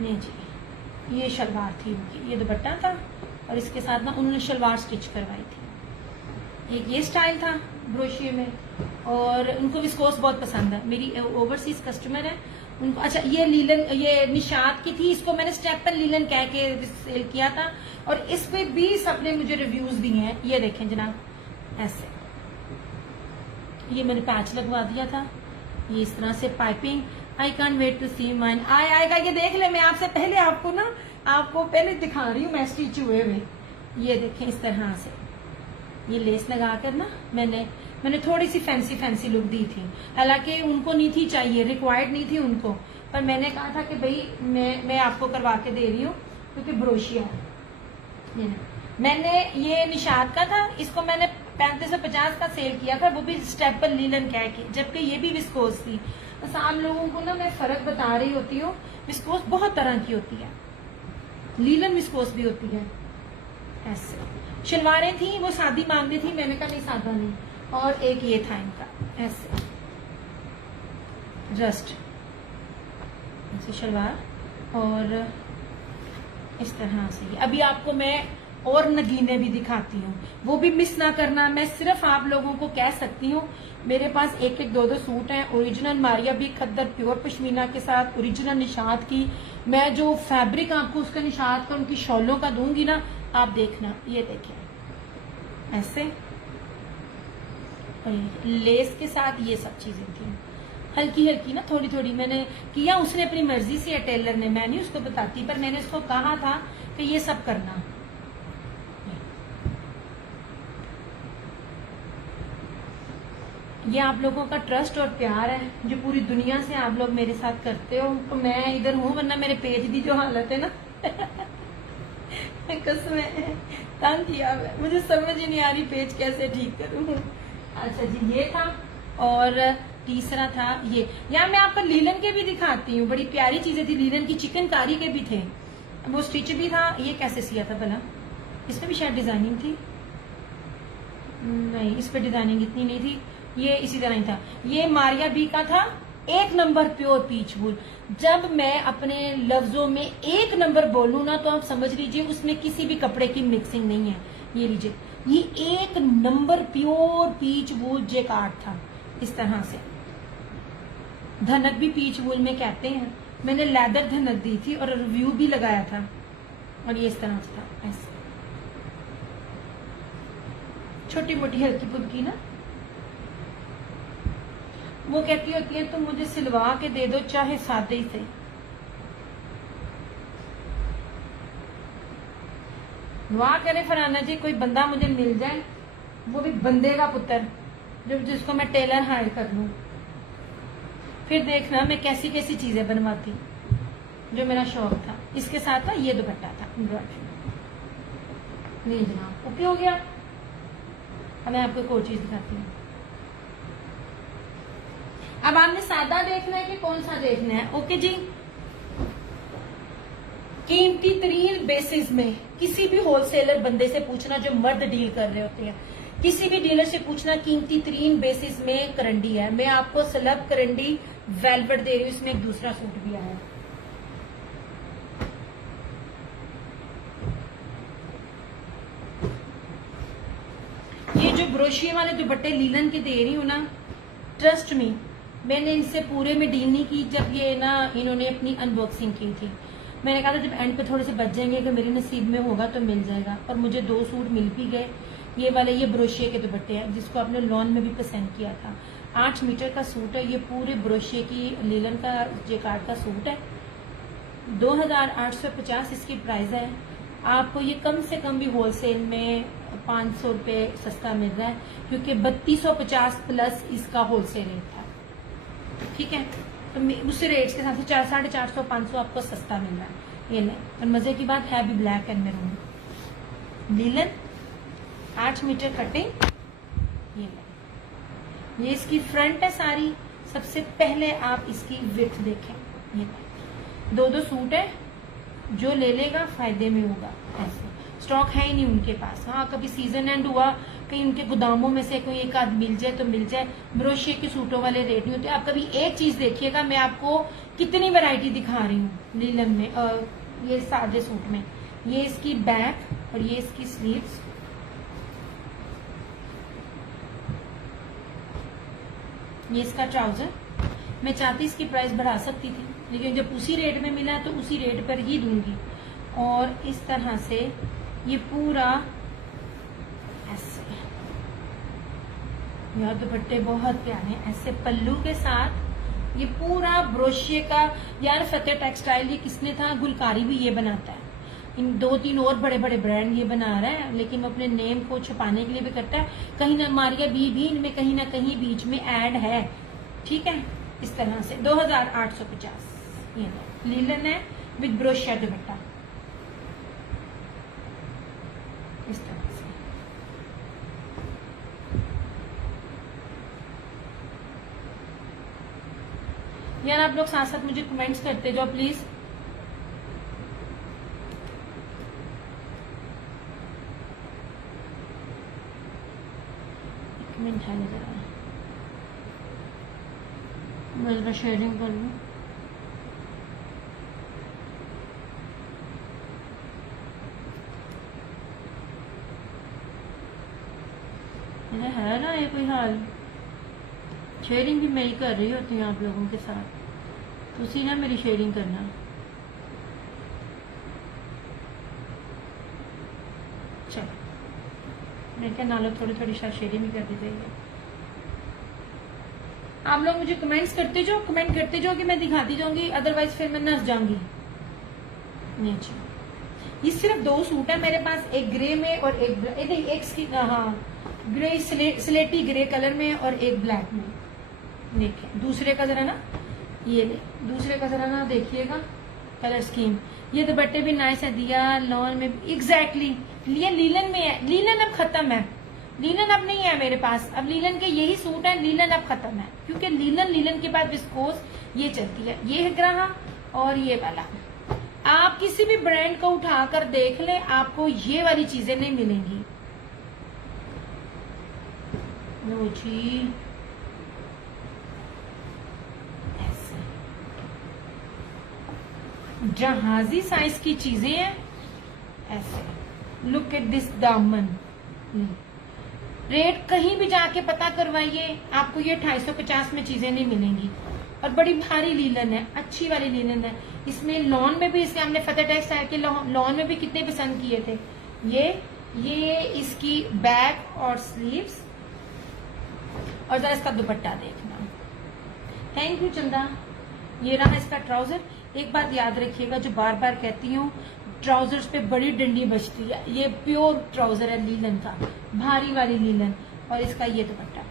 नहीं जी, ये शलवार थी इनकी, ये दुपट्टा था, और इसके साथ ना उन्होंने शलवार स्टिच करवाई थी। एक ये स्टाइल था ब्रोशिये में, और उनको विस्कोस बहुत पसंद है। मेरी ओवरसीज कस्टमर है उनको। अच्छा ये लीलन, ये निशात की थी, इसको मैंने स्टेपल लीलन कह के सेल किया था, और इस पे भी सबने मुझे रिव्यूज दिए हैं। ये देखें जनाब, ऐसे ये मैंने पैच लगवा दिया था। ये इस तरह से piping. I can wait to see mine. आएगा, ये देख ले। मैं आपसे पहले आपको पहले दिखा रही हूँ मैं स्टिच हुए हुए। ये देखें इस तरह से, ये लेस लगा कर ना मैंने थोड़ी सी फैंसी लुक दी थी। हालांकि उनको नहीं थी चाहिए, रिक्वायर्ड नहीं थी उनको, पर मैंने कहा था कि भाई मैं आपको करवा के दे रही हूँ, क्योंकि ब्रोशिया है। मैंने ये निशात का था, इसको मैंने 3550 का सेल किया था, वो भी स्टेपल लीलन कह के, जबकि ये भी विस्कोस थी। बस आप लोगों को ना मैं फर्क बता रही होती हूँ। विस्कोस बहुत तरह की होती है, लीलन विस्कोस भी होती है। ऐसे शलवारें थी, वो सादी मांगनी थी, मैंने कहा नहीं सादा नहीं। और एक ये था इनका, ऐसे रस्ट ऐसे शलवार, और इस तरह से। अभी आपको मैं और नगीने भी दिखाती हूँ, वो भी मिस ना करना। मैं सिर्फ आप लोगों को कह सकती हूँ, मेरे पास 1-2 सूट हैं। ओरिजिनल मारिया भी खद्दर प्योर पश्मीना के साथ, ओरिजिनल निशात की। मैं जो फैब्रिक आपको उसका निशात का, उनकी शॉलों का दूंगी ना, आप देखना। ये देखें ऐसे, लेस के साथ ये सब चीजें थी। हल्की हल्की ना, थोड़ी थोड़ी मैंने किया, उसने अपनी मर्जी से, या टेलर ने, मैं नहीं उसको बताती, पर मैंने उसको कहा था कि ये सब करना। ये आप लोगों का ट्रस्ट और प्यार है जो पूरी दुनिया से आप लोग मेरे साथ करते हो, तो मैं इधर हूँ, वरना मेरे पेज की जो हालत है ना कसम तंग किया मुझे समझ ही नहीं आ रही पेज कैसे ठीक करूँ। अच्छा जी, ये था, और तीसरा था ये। यहाँ मैं आपको लीलन के भी दिखाती हूँ, बड़ी प्यारी चीजें थी। लीलन की चिकनकारी के भी थे, वो स्टिच भी था। ये कैसे सिया था भला? इसमें भी शायद डिजाइनिंग थी, नहीं इस पे डिजाइनिंग इतनी नहीं थी, ये इसी तरह ही था। ये मारिया बी का था, 1 नंबर प्योर पीच वूल। जब मैं अपने लफ्जों में 1 नंबर बोलूं ना तो आप समझ लीजिए उसमें किसी भी कपड़े की मिक्सिंग नहीं है। ये लीजिए, ये 1 नंबर प्योर पीच वूल जेकार्ड था, इस तरह से। धनक भी पीच वूल में कहते हैं। मैंने लेदर धनक दी थी और रिव्यू भी लगाया था, और ये इस तरह से था, ऐसे छोटी मोटी हल्की फुल्की ना। वो कहती होती है तुम मुझे सिलवा के दे दो, चाहे सादे ही सही। दुआ करे फराना जी कोई बंदा मुझे मिल जाए, वो भी बंदे का पुत्र, जिसको मैं टेलर हायर कर लूं। फिर देखना मैं कैसी कैसी चीजें बनवाती, जो मेरा शौक था। इसके साथ ना ये दुपट्टा था, नहीं जनाब ओके हो गया। अब मैं आपको एक और चीज दिखाती हूँ। अब आपने सादा देखना है कि कौन सा देखना है? ओके जी। कीमती तरीन बेसिस में किसी भी होलसेलर बंदे से पूछना, जो मर्द डील कर रहे होते हैं, किसी भी डीलर से पूछना कीमती तरीन बेसिस में करंडी है। मैं आपको सलब करंडी वेलवेट दे रही हूँ, इसमें एक दूसरा सूट भी आया है। ये जो ब्रोशिये वाले दुपट्टे लीलन के दे रही हूँ ना, ट्रस्ट मी, मैंने इनसे पूरे में डील नहीं की। जब ये ना इन्होंने अपनी अनबॉक्सिंग की थी, मैंने कहा था जब एंड पे थोड़े से बच जाएंगे कि मेरे नसीब में होगा तो मिल जाएगा, और मुझे 2 सूट मिल भी गए। ये वाले ये ब्रोशिये के दुपट्टे हैं, जिसको आपने लॉन में भी पसंद किया था। 8 मीटर का सूट है, ये पूरे ब्रोशिये की लीलन का जेकार्ड का सूट है। 2850 इसकी प्राइस है। आपको ये कम से कम भी होलसेल में 500 रुपये सस्ता मिल रहा है, क्योंकि 3250 प्लस इसका होलसेल रेट था। ठीक है, तो उस रेट के साथ 450 500 आपको सस्ता मिल रहा है। ये नहीं, और मजे की बात है भी black and maroon linen, 8 meter cutting. ये इसकी फ्रंट है सारी। सबसे पहले आप इसकी विड्थ देखें। ये 2 सूट है, जो ले लेगा फायदे में होगा। ऐसे स्टॉक है ही नहीं उनके पास। हाँ, कभी सीजन एंड हुआ, कहीं उनके गोदामों में से कोई एक आध मिल जाए तो मिल जाए। ब्रोशिये के सूटों वाले रेट नहीं होते। आप कभी एक चीज देखिएगा, मैं आपको कितनी वैरायटी दिखा रही हूँ लीलन में, ये सादे सूट में। ये इसकी बैक और ये इसकी स्लीव्स। ये इसका ट्राउजर। मैं चाहती इसकी प्राइस बढ़ा सकती थी, लेकिन जब उसी रेट में मिला तो उसी रेट पर ही दूंगी। और इस तरह से ये पूरा ऐसे, यह दुपट्टे बहुत प्यारे हैं, ऐसे पल्लू के साथ। ये पूरा ब्रोशिये का। यार फतेह टेक्सटाइल ये किसने था? गुलकारी भी ये बनाता है। इन 2-3 और बड़े बड़े ब्रांड ये बना रहा है, लेकिन वो अपने नेम को छुपाने के लिए भी करता है। कहीं ना मारिया बी भी इनमें कहीं ना कहीं बीच में ऐड है। ठीक है, इस तरह से 2850 ये लीलन है विद ब्रोशिया दुपट्टा, इस तरह से। यार आप लोग साथ साथ मुझे कमेंट्स करते जाओ प्लीज। एक मिनट है, जरा शेयरिंग कर लूं। है ना ये कोई हाल? शेयरिंग भी मैं ही कर रही होती हूँ आप लोगों के साथ, तो उसी ना मेरी शेयरिंग करना। चलो मैं क्या नालों थोड़ी थोड़ी शेयरिंग भी कर दी जाएगी। आप लोग मुझे कमेंट्स करते जाओ, कमेंट करते जाओ कि मैं दिखाती जाऊंगी, अदरवाइज फिर मैं नस जाऊंगी। नहीं, ये सिर्फ 2 सूट है मेरे पास, एक ग्रे में और एक हाँ ग्रे स्लेटी ग्रे कलर में और एक ब्लैक में। देखिए दूसरे का जरा ना, ये दूसरे का जरा ना देखिएगा कलर स्कीम। ये दुपट्टे भी नाइस है, दिया लॉन में एग्जैक्टली। ये लीलन में है। लीलन अब खत्म है, लीलन अब नहीं है मेरे पास। अब लीलन के यही सूट है, लीलन अब खत्म है, क्योंकि लीलन के बाद विस्कोस ये चलती है। ये है ग्राहा और ये वाला। आप किसी भी ब्रांड को उठाकर देख लें, आपको ये वाली चीजें नहीं मिलेंगी। लो जी, ऐसे जहाजी साइज की चीजें हैं ऐसे। लुक एट दिस दामन। रेट कहीं भी जाके पता करवाइए, आपको ये 250 में चीजें नहीं मिलेंगी। और बड़ी भारी लीलन है, अच्छी वाली लीलन है। इसमें लॉन में भी, इसके हमने फतेह टेक्सटाइल के लॉन में भी कितने पसंद किए थे। ये इसकी बैक और स्लीव्स, और जरा इसका दुपट्टा देखना। थैंक यू चंदा। ये रहा इसका ट्राउजर। एक बात याद रखिएगा, जो बार बार कहती हूँ, ट्राउजर्स पे बड़ी डंडी बचती है। ये प्योर ट्राउजर है लीलन का, भारी वाली लीलन। और इसका ये दुपट्टा,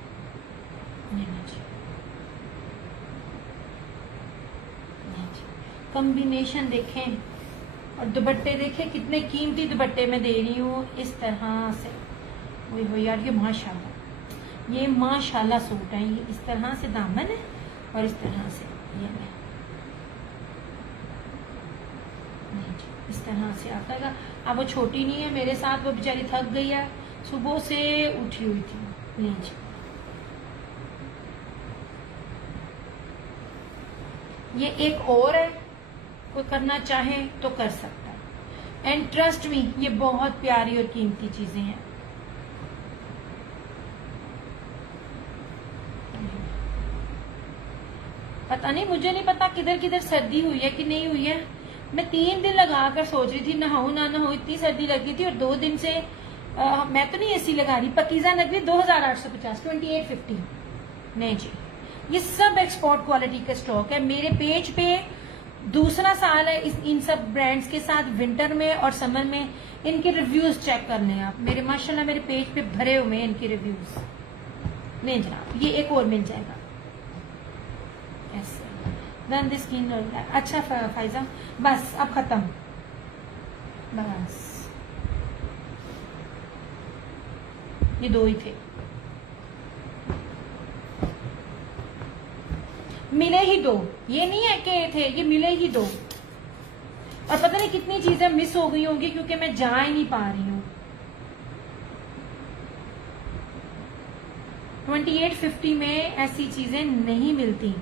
कॉम्बिनेशन देखें और दुपट्टे देखें, कितने कीमती दुपट्टे मैं दे रही हूँ इस तरह से। वही हो यार, ये माशाल्लाह सूट है। ये इस तरह से दामन है और इस तरह से ये है, इस तरह से आता है। अब वो छोटी नहीं है मेरे साथ, वो बेचारी थक गई है, सुबह से उठी हुई थी। लीजिए, ये एक और है, कोई करना चाहे तो कर सकता है। एंड ट्रस्ट मी, ये बहुत प्यारी और कीमती चीजें हैं। पता नहीं, मुझे नहीं पता किधर किधर सर्दी हुई है कि नहीं हुई है। मैं 3 दिन लगाकर सोच रही थी नहाऊं ना नहाऊं, इतनी सर्दी लगी थी। और 2 दिन से मैं तो नहीं एसी लगा रही। पकीजा नगरी 2850, 2850। नहीं जी, ये सब एक्सपोर्ट क्वालिटी का स्टॉक है। मेरे पेज पे दूसरा साल है इन सब ब्रांड्स के साथ। विंटर में और समर में इनके रिव्यूज चेक कर लें आप। मेरे माशाल्लाह मेरे पेज पे भरे हुए हैं इनके रिव्यूज। नहीं जनाब, ये एक और मिल जाएगा ऐसे। Then this skin. अच्छा फायजा, बस अब खत्म, बस ये 2 ही थे। मिले ही 2, ये नहीं है कि थे, ये मिले ही 2। और पता नहीं कितनी चीजें मिस हो गई होंगी क्योंकि मैं जा ही नहीं पा रही हूँ। 2850 में ऐसी चीजें नहीं मिलती।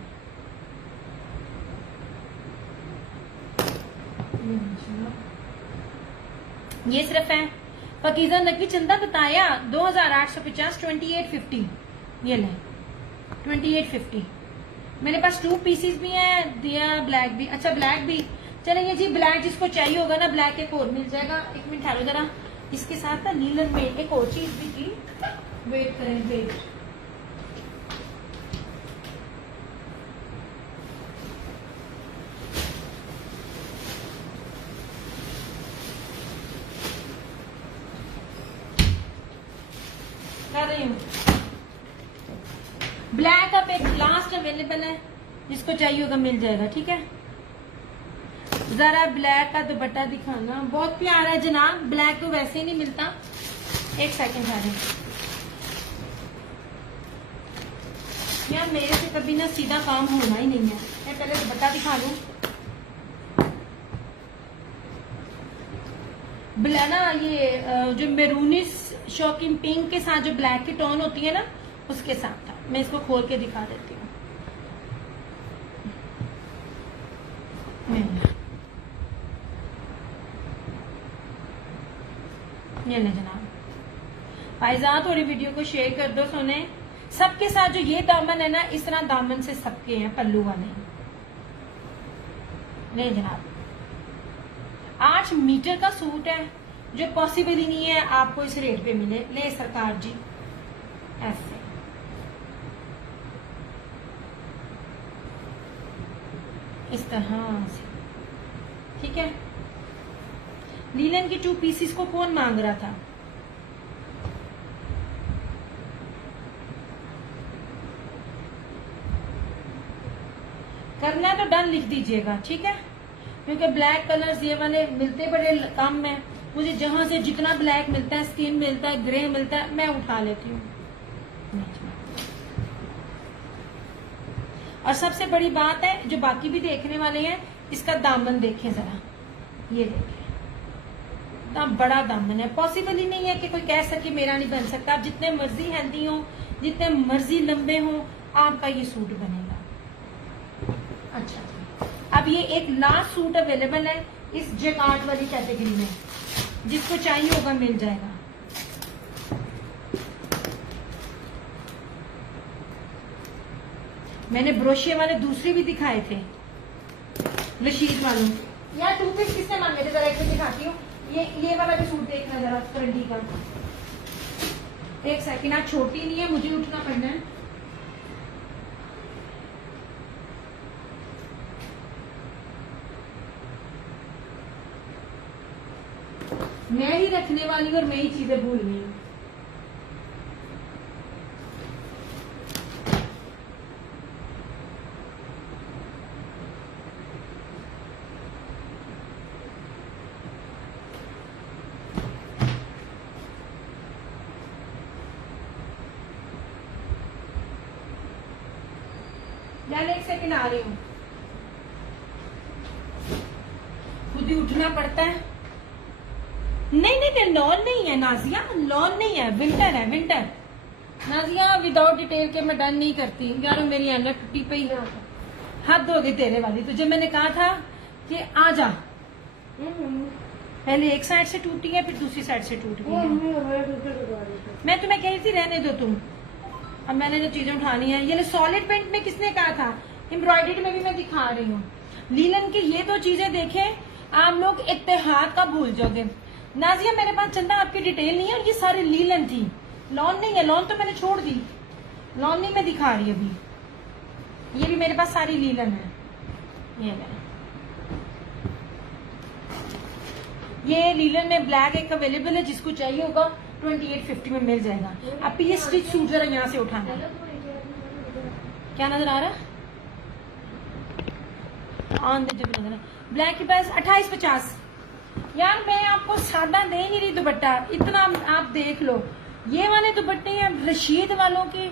ये सिर्फ है पकीजा नकवी। चंदा बताया 2850, 2850। ये ले 2850। मेरे पास 2 पीसेस भी हैं, दिया ब्लैक भी। अच्छा ब्लैक भी चलेंगे जी। ब्लैक जिसको चाहिए होगा ना, ब्लैक एक और मिल जाएगा। 1 मिनट ठहरो जरा। इसके साथ ना नीलन में एक और चीज भी थी, वेट करें, वेट। कर रही हूँ। ब्लैक अब एक लास्ट अवेलेबल है, जिसको चाहिए होगा मिल जाएगा, ठीक है। जरा ब्लैक का दुपट्टा दिखाना, बहुत प्यारा है जनाब। ब्लैक तो वैसे ही नहीं मिलता। 1 सेकेंड आ रहे यार, मेरे से कभी ना सीधा काम होना ही नहीं है। मैं पहले दुपट्टा दिखा लूं। ना ये जो मेरूनिस शॉकिंग पिंक के साथ जो ब्लैक की टोन होती है ना, उसके साथ था। मैं इसको खोल के दिखा देती हूँ। ये ले जनाब। फायजा थोड़ी वीडियो को शेयर कर दो सोने। सबके साथ जो ये दामन है ना, इस तरह दामन से सबके हैं पल्लू वाले। ले जनाब, 8 मीटर का सूट है, जो पॉसिबल ही नहीं है आपको इस रेट पे मिले। ले सरकार जी, ऐसे इस तरह से, ठीक है। लीलन की 2 पीसेस को कौन मांग रहा था? करना है तो डन लिख दीजिएगा, ठीक है। क्योंकि ब्लैक कलर्स ये वाले मिलते बड़े कम है। मुझे जहां से जितना ब्लैक मिलता है, स्किन मिलता है, ग्रे मिलता है, मैं उठा लेती हूँ। और सबसे बड़ी बात है, जो बाकी भी देखने वाले हैं, इसका दामन देखें जरा। ये देखिए इतना बड़ा दामन है, पॉसिबल ही नहीं है कि कोई कह सके मेरा नहीं बन सकता। आप जितने मर्जी हेल्दी हो, जितने मर्जी लंबे हो, आपका ये सूट बनेगा। अच्छा अब ये एक लास्ट सूट अवेलेबल है इस जैकार्ड वाली कैटेगरी में, जिसको चाहिए होगा मिल जाएगा। मैंने ब्रोशिया वाले दूसरे भी दिखाए थे रशीद वालों। यार 2 पीस किसने मांगे थे, जरा एक दिखाती हूँ। ये वाला भी सूट देखना जरा फ्रंटी का। एक सेकंड, आज छोटी नहीं है, मुझे उठना पड़ना है। मैं ही रखने वाली और मैं ही चीजें भूल गई हूँ। यार एक सेकंड आ रही हूँ, खुद ही उठना पड़ता है। नहीं नहीं लॉन नहीं है नाजिया, लॉन नहीं है, विंटर है विंटर। नाजिया विदाउट डिटेल के मैं डन नहीं करती यार, मेरी एनक टूटी पे ही हद हो गई तेरे वाली। तुझे मैंने कहा था कि आ जा, पहले एक साइड से टूटी है फिर दूसरी साइड से टूट गई है। मैं तुम्हें कह रही थी रहने दो तुम, अब मैंने जो चीजें उठानी है। ये सॉलिड पेंट में किसने कहा था, एम्ब्रॉयडरी में भी मैं दिखा रही हूँ। लीलन की ये 2 चीजें देखें, आप लोग इत्तेहाद का भूल जाओगे। नाजिया मेरे पास चंदा आपकी डिटेल नहीं है, और ये सारी लीलन थी, लॉन नहीं है। लॉन तो मैंने छोड़ दी, लॉन नहीं मैं दिखा रही अभी। ये भी मेरे पास सारी लीलन है। ये लीलन में ब्लैक एक अवेलेबल है, जिसको चाहिए होगा 2850 में मिल जाएगा। अब ये स्टिच सूट जरा यहाँ से उठाना, क्या नजर आ रहा है ऑन द नजर, ब्लैक के पास 2850। यार मैं आपको सादा दे नहीं रही दुपट्टा, इतना आप देख लो। ये वाले दुपट्टे हैं रशीद वालों के,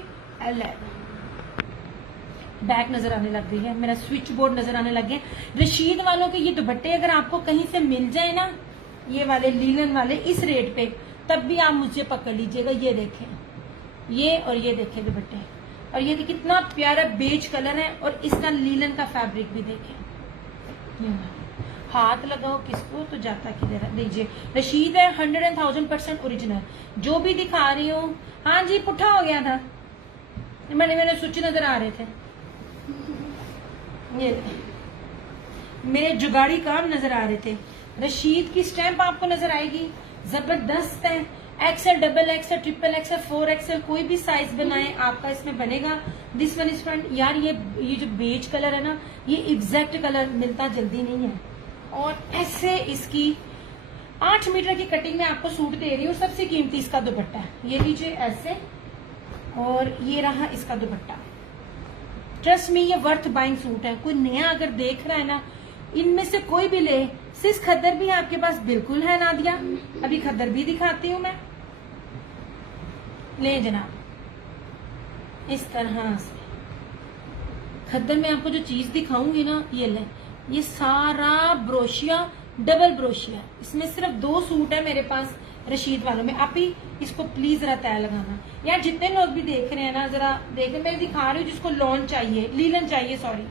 बैक नजर आने लग गई है, मेरा स्विच बोर्ड नजर आने लग गया। रशीद वालों के ये दुपट्टे अगर आपको कहीं से मिल जाए ना, ये वाले लीलन वाले इस रेट पे, तब भी आप मुझे पकड़ लीजिएगा। ये देखें, ये और ये देखें दुपट्टे, और ये कितना प्यारा बेज कलर है, और इसका लीलन का फैब्रिक भी देखें। हाथ लगाओ किसको तो जाता किधर है। दीजिए रशीद है 100,000% ओरिजिनल, जो भी दिखा रही हूँ। हाँ जी पुट्ठा हो गया था, मैंने स्विच नजर आ रहे थे, ये मेरे जुगाड़ी काम नजर आ रहे थे। रशीद की स्टैंप आपको नजर आएगी, जबरदस्त है। XL, double XL, triple XL, 4XL, कोई भी साइज बनाए आपका इसमें बनेगा। This one is front. यार ये जो बेज कलर है ना, ये एग्जैक्ट कलर मिलता जल्दी नहीं है, और ऐसे इसकी 8 मीटर की कटिंग में आपको सूट दे रही हूँ। सबसे कीमती इसका दुपट्टा है, ये लीजिए ऐसे, और ये रहा इसका दुपट्टा। ट्रस्ट मी ये वर्थ बाइंग सूट है। कोई नया अगर देख रहा है ना, इनमें से कोई भी ले। सिस खद्दर भी आपके पास बिल्कुल है नादिया, अभी खद्दर भी दिखाती हूँ मैं, ले जनाब। इस तरह से खद्दर में आपको जो चीज दिखाऊंगी ना, ये ले, ये सारा ब्रोशिया, डबल ब्रोशिया। इसमें सिर्फ 2 सूट है मेरे पास रशीद वालों में। आप ही इसको प्लीज जरा तय लगाना। यार जितने लोग भी देख रहे हैं ना, जरा देख, मैं दिखा रही हूँ जिसको लॉन चाहिए, लीलन चाहिए, सॉरी।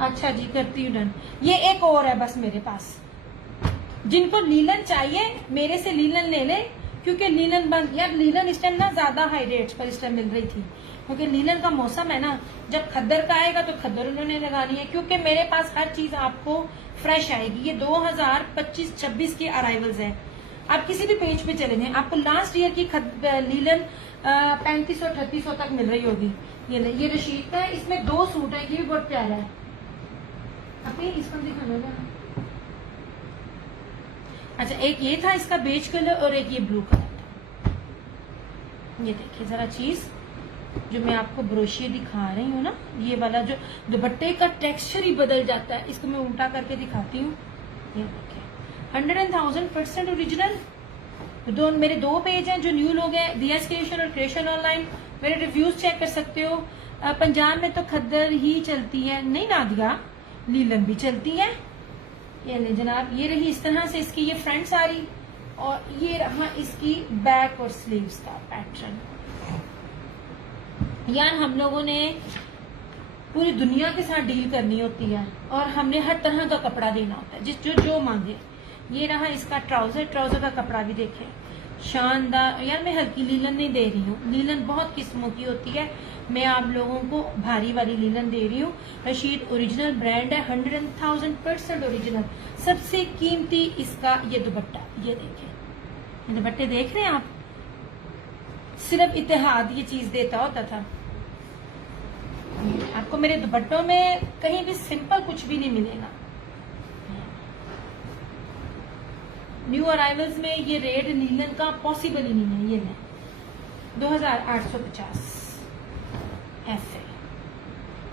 अच्छा जी करती हूँ डन। ये एक और है बस मेरे पास, जिनको लीलन चाहिए मेरे से लीलन ले ले, क्योंकि लीलन बंद। यार लीलन इस टाइम ना ज्यादा हाई रेट्स पर इस टाइम मिल रही थी, क्योंकि लीलन का मौसम है ना। जब खद्दर का आएगा तो खद्दर उन्होंने लगानी है, क्योंकि मेरे पास हर चीज आपको फ्रेश आएगी। ये 2025-26 की अराइवल्स है। आप किसी भी पेज पे चले जाएं, आपको लास्ट ईयर की लीलन 3500-3800 तक मिल रही होगी। ये रशीद का है, इसमें 2 सूट है, ये भी बहुत प्यारा है। अभी इसको दिखाना। अच्छा एक ये था इसका बेज कलर, और एक ये ब्लू कलर था। ये देखिए जरा चीज जो मैं आपको ब्रोशिये दिखा रही हूँ ना, ये वाला जो दुपट्टे का टेक्सचर ही बदल जाता है। इसको मैं उल्टा करके दिखाती हूँ। ये देखिए 100,000% ओरिजिनल। तो मेरे 2 पेज हैं, जो न्यू लोग हैं, दिया क्रिएशन और क्रिएशन ऑनलाइन, मेरे रिव्यूज चेक कर सकते हो। पंजाब में तो खद्दर ही चलती है। नहीं नादिया, लीलन भी चलती है। ये ले जनाब, ये रही इस तरह से इसकी ये फ्रंट साड़ी, और ये रहा इसकी बैक और स्लीव्स का पैटर्न। यार हम लोगों ने पूरी दुनिया के साथ डील करनी होती है और हमने हर तरह का कपड़ा देना होता है, जिस जो मांगे। ये रहा इसका ट्राउजर, ट्राउजर का कपड़ा भी देखें, शानदार। यार मैं हल्की लीलन नहीं दे रही हूँ, लीलन बहुत किस्मों की होती है, मैं आप लोगों को भारी वाली लीलन दे रही हूँ। रशीद ओरिजिनल ब्रांड है, 100,000% ओरिजिनल। सबसे कीमती इसका ये दुपट्टा, ये देखें, दुपट्टे देख रहे हैं आप, सिर्फ इत्तेहाद ये चीज देता होता था। आपको मेरे दुपट्टों में कहीं भी सिंपल कुछ भी नहीं मिलेगा। न्यू अराइवल्स में ये रेट लीलन का पॉसिबल ही नहीं है। ये लें 2850 ऐसे।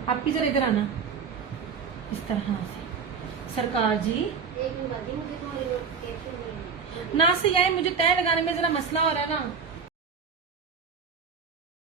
आप की जरा इधर आना, इस तरह से। सरकार जी ना से यार, मुझे तय लगाने में जरा मसला हो रहा है ना।